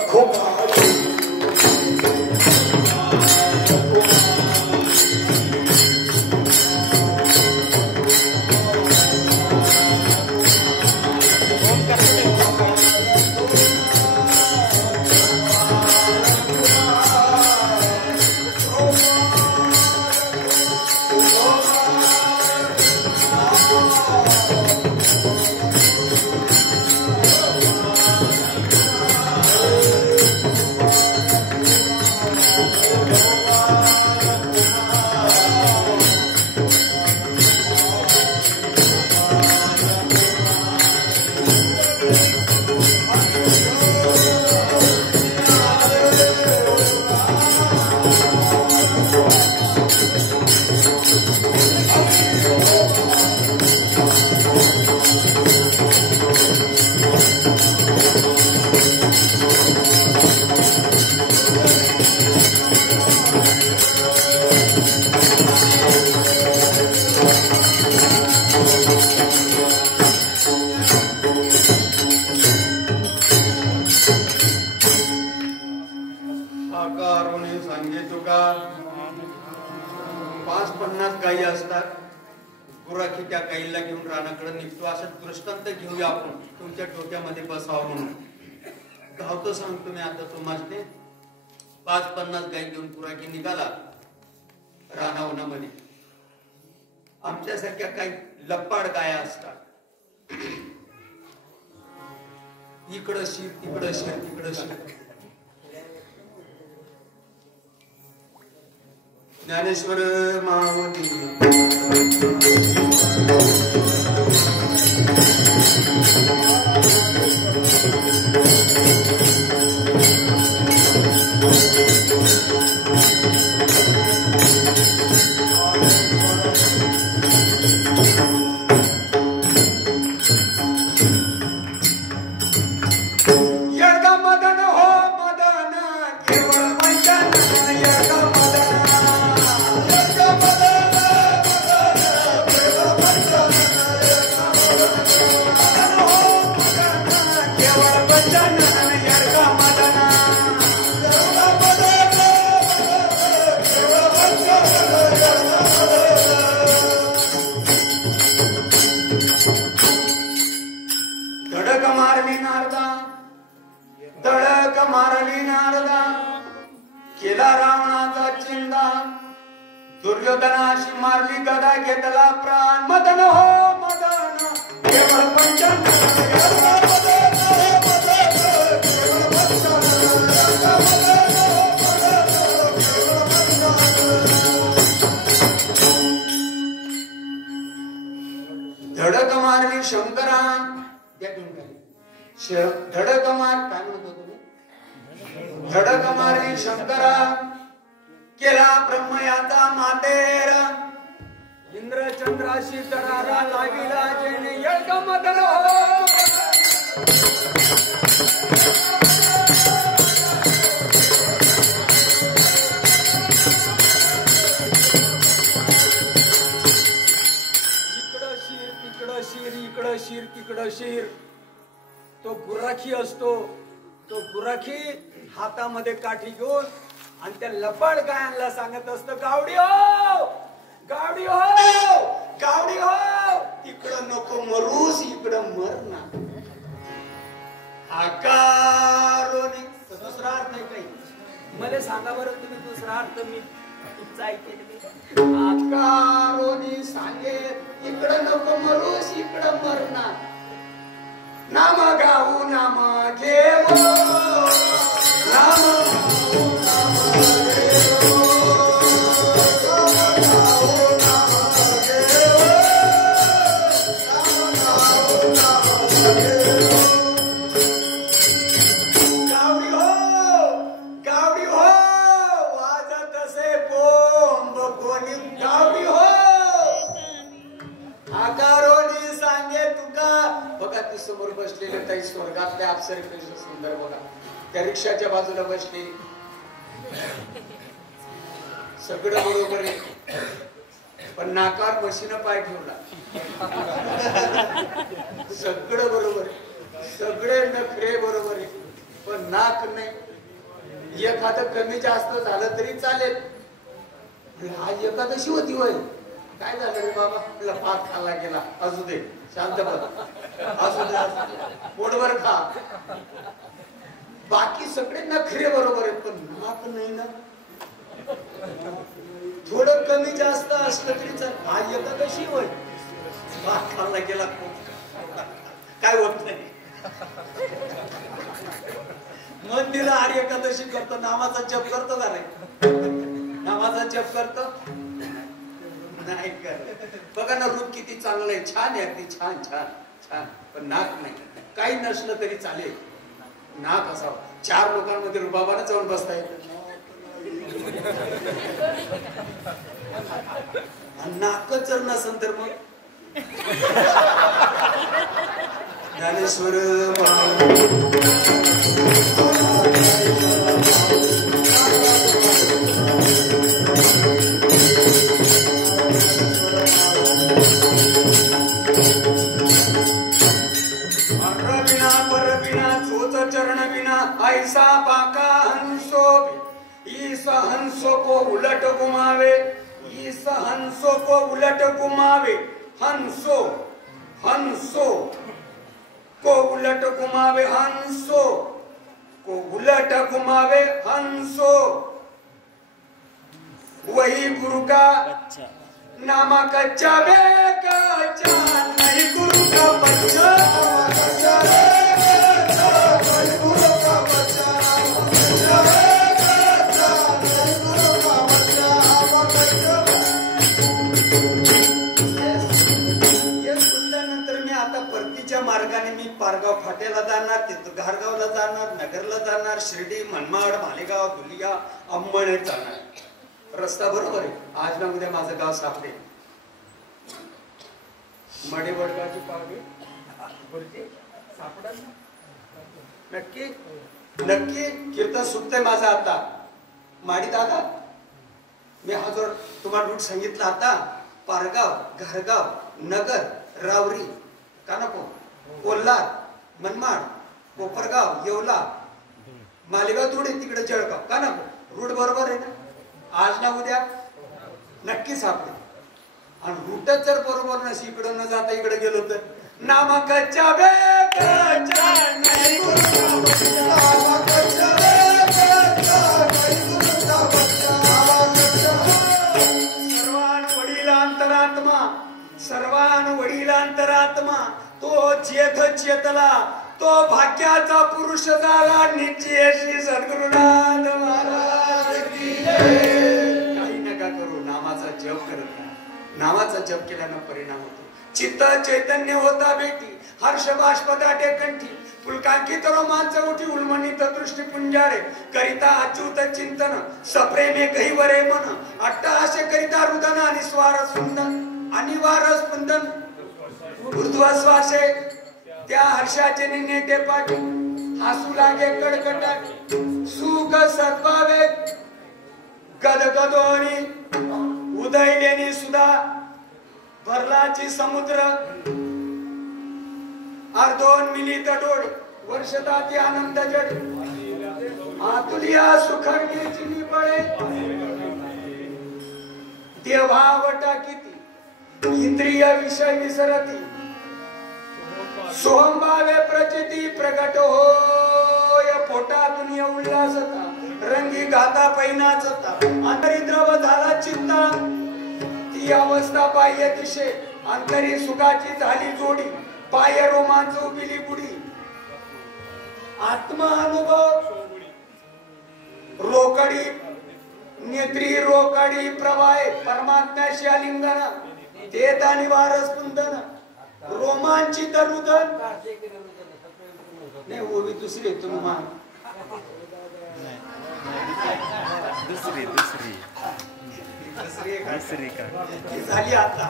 गायी असतात. गुराखी त्या गायीला घेऊन रानाकडे निघतो. असं दृष्टांत घेऊया आपण, तुमच्या डोक्यामध्ये बसावं म्हणून. गावतो सांगतो मी आता तुम्हाला. 5-50 गायी घेऊन गुराखी निघाला रानावनामध्ये. आमच्यासारख्या काही लप्पाड गाया असतात. इकडं शिर तिकडं शिर तिकडं शिर. ज्ञानेश्वर महामती दुर्योधनाशी मारली गदा घेतला प्राण. मदन हो मदन केवळ पंचन धडक मारली शंकरा. धडक मार काय म्हणत होतो तुम्ही? धडक मारली शंकरा केला ब्रह्मयाता मातेर. इंद्रचंद्राशी तरारा लागिला जेणे यग मदन हो. तिकडं शिर. तो गुराखी असतो, तो गुराखी हातामध्ये काठी घेऊन आणि त्या लबाड गायांना सांगत असतो, गावडी हो, गावडी हो, गावडी हो, इकडं नको मरूस, इकडं मर ना. आकारोनी दुसरा अर्थ आहे काही? मला सांगा बरं तुम्ही दुसरा अर्थ. मी तुमचा ऐकेल. आकारोनी सांगे इकडं नको मरूस, इकडं मर ना. नाम गाऊ नाम घेऊ, नाम गाऊ नाम घेऊ, गावडी हो, गावडी हो, वाजत असे बोंब कोणी गावडी हो. आकारोनी सांगे तुका. बघा ती समोर बसलेले ताई स्वर्गातल्या अप्सरेपेक्षा सुंदर. बघा त्या रिक्षाच्या बाजूला बसलेली. सगळं बरोबर आहे, पण नाकावर मशीनं पाय ठेवला. सगळं बरोबर आहे, सगळे नखरे बरोबर आहे, पण नाक नाही. एखादं कमी जास्त झालं तरी चालेल. आज एकादशी होती होय, काय झालं रे बाबा, तुला भात खाल्ला गेला. असू दे, शांत बघ, असू दे, पोटभर खा. बाकी सगळे नखरे बरोबर आहेत, पण नाक नाही ना. थोडं कमी जास्त असलं तरी चाल. आज एकादशी होय, भात खाल्ला गेला, काय होत नाही. मंदिरा आर्य एकादशी करतो, नामाचा जप करतो का रे? नामाचा जप करतो नाही करत. बघा ना रूप किती चांगलं आहे, छान आहे, अगदी छान छान छान, पण नाक नाही. काही नसलं तरी चालेल, नाक असावं. 4 लोकांमध्ये रुबाबाने जाऊन बसता येत. नाकच जर नसेल तर मग ज्ञानेश्वर चरण बिना ऐसा बाका हंसो. इस हंसो को उलट घुमावे, इस हंसो को उलट घुमावे. हंसो हंसो को उलट घुमावे, हंसो को उलट घुमावे. हंसो वही गुरु का नामा कच्चा बे कच्चा नहीं, गुरु का बच्चा मार्गाने मी पारगाव फाट्याला जाणार, तिथं घारगावला जाणार, नगरला जाणार, शिर्डी, मनमाड, मालेगाव, धुलिया, अंबळनेर जाणार. रस्ता बरोबर आहे. आज ना उद्या माझं गाव सापडेल. मडे वडगावची पावले सापडा नक्की नक्की. कीर्तन सुटतंय माझं आता. माडी दादा, मी हा जो तुम्हाला रूट सांगितला आता, पारगाव, घारगाव, नगर, रावरी, कानापूर, कोल्हार, मनमाड, कोपरगाव, येवला, मालेगाव, धुळे, तिकडे जळगाव, कानापूर. रूट बरोबर आहे ना? आज ना उद्या नक्की सापडेल. आणि रूटच जर बरोबर नसे, इकडं न जाता इकडे गेलो तर नामाकच्या सर्वान वडील अंतरात्मा, सर्वान वडील अंतरात्मा, तो चेत चेतला, तो भाग्याचा पुरुष झाला. निश्चयशी सद्गुरुनाथ महाराज की जय. काही नका करू, नामाचा जप करत राहा. नामाचा जप केल्यानं परिणाम होतो. चित्त चैतन्य होता बेटी, हर्ष बाष्प दाटे कंठी, पुलकांकित रोमांच उठी, उल्मणित दृष्टी पुंजारे, करिता अच्युत चिंतन, सप्रेमे गहिवरे मन, अट्टहास्य करिता रुदन, आणि स्वार सुंदन, अनिवार स्पंदन, ऊर्ध्वश्वासे त्या हर्षाचे नेटे पाठी, हसू लागे कडकटाटी, सुख सद्भावे गदगदोनी, उदयलेनी सुधा भरलाची समुद्र, अर्धोन मिली तडोड वर्षदाती आनंद जड आतुलिया सुखर्गेची निबळे देवावटा किती इंद्रिय विषय विसरती सोहंभावे प्रचिती प्रगट होय पोटातून उल्हासता रंगी गाता पैनाचता अंतरी द्रव झाला चित्ता ती अवस्था बाह्य दिशे अंतरी सुखाची झाली जोडी बाह्य रोमांच उबिली बुडी आत्मा अनुभव रोकडी नेत्री रोकडी प्रवाह परमात्म्याशी आलिंगन देत आणि वारस कुंदन रोमांचित रुदन नाही ओवी दुसरी तुम्ही मान दुसरी का झाली आता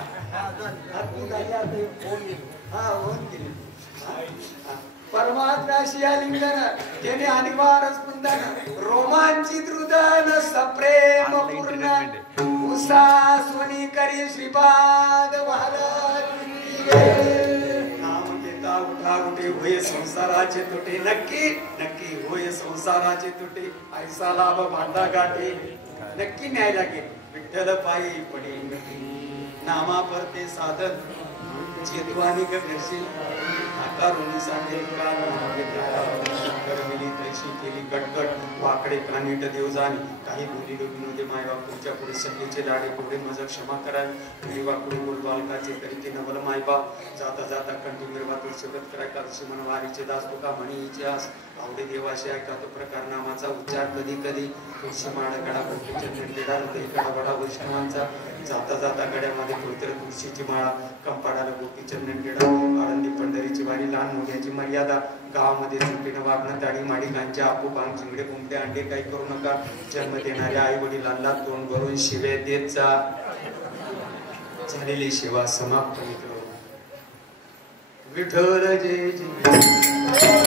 परमात्म्याशी आलिंगन त्याने अनिवार्य स्पंदन रोमांचित हृदय सप्रेम पूर्ण उसास्वनी करी श्रीपाद नाम घेता उठा उठे होय संसाराचे तुटे नक्की नक्की होय संसाराचे तुटे ऐसा लाभ भांडा गाठे नक्की न्याय लागेल विठ्ठल पायी पडे नामा परते साधन चेतवानी करशील आकारुनी सांगेल करमिली तैशी केली कटकट वाकडे कानीट देव जाणी काही बोली विनोदे मायबाप तुमच्या पुढे सगळेचे लाडे पुढे माझं क्षमा करावी मी वाकडे बोल बालकाचे तरी ते नवल मायबाप जाता जाता कंठी निर्मातून शब्द कराय कालशी मन वारीचे दास तुका म्हणी इतिहास आवडे देवाशी ऐका तो प्रकार नामाचा उच्चार कधी कधी तुळशी माळ गडा पंचचंद्रेडा कडा वडा वैष्णवांचा जाता जाता गड्यामध्ये पवित्र तुळशीची माळा कंपाडाला गोपीचंदन गेडा आळंदी पंढरीची वारी लहान मोठ्याची मर्यादा गावामध्ये चुकीनं वागणं ताडी माडिकांच्या आपू बांग चिंगडे कोंबडे अंडे काही करू नका जन्म देणाऱ्या आई वडिलांना तोंड भरून शिवे देत जा झालेली सेवा समाप्त मित्र विठ्ठल जय जय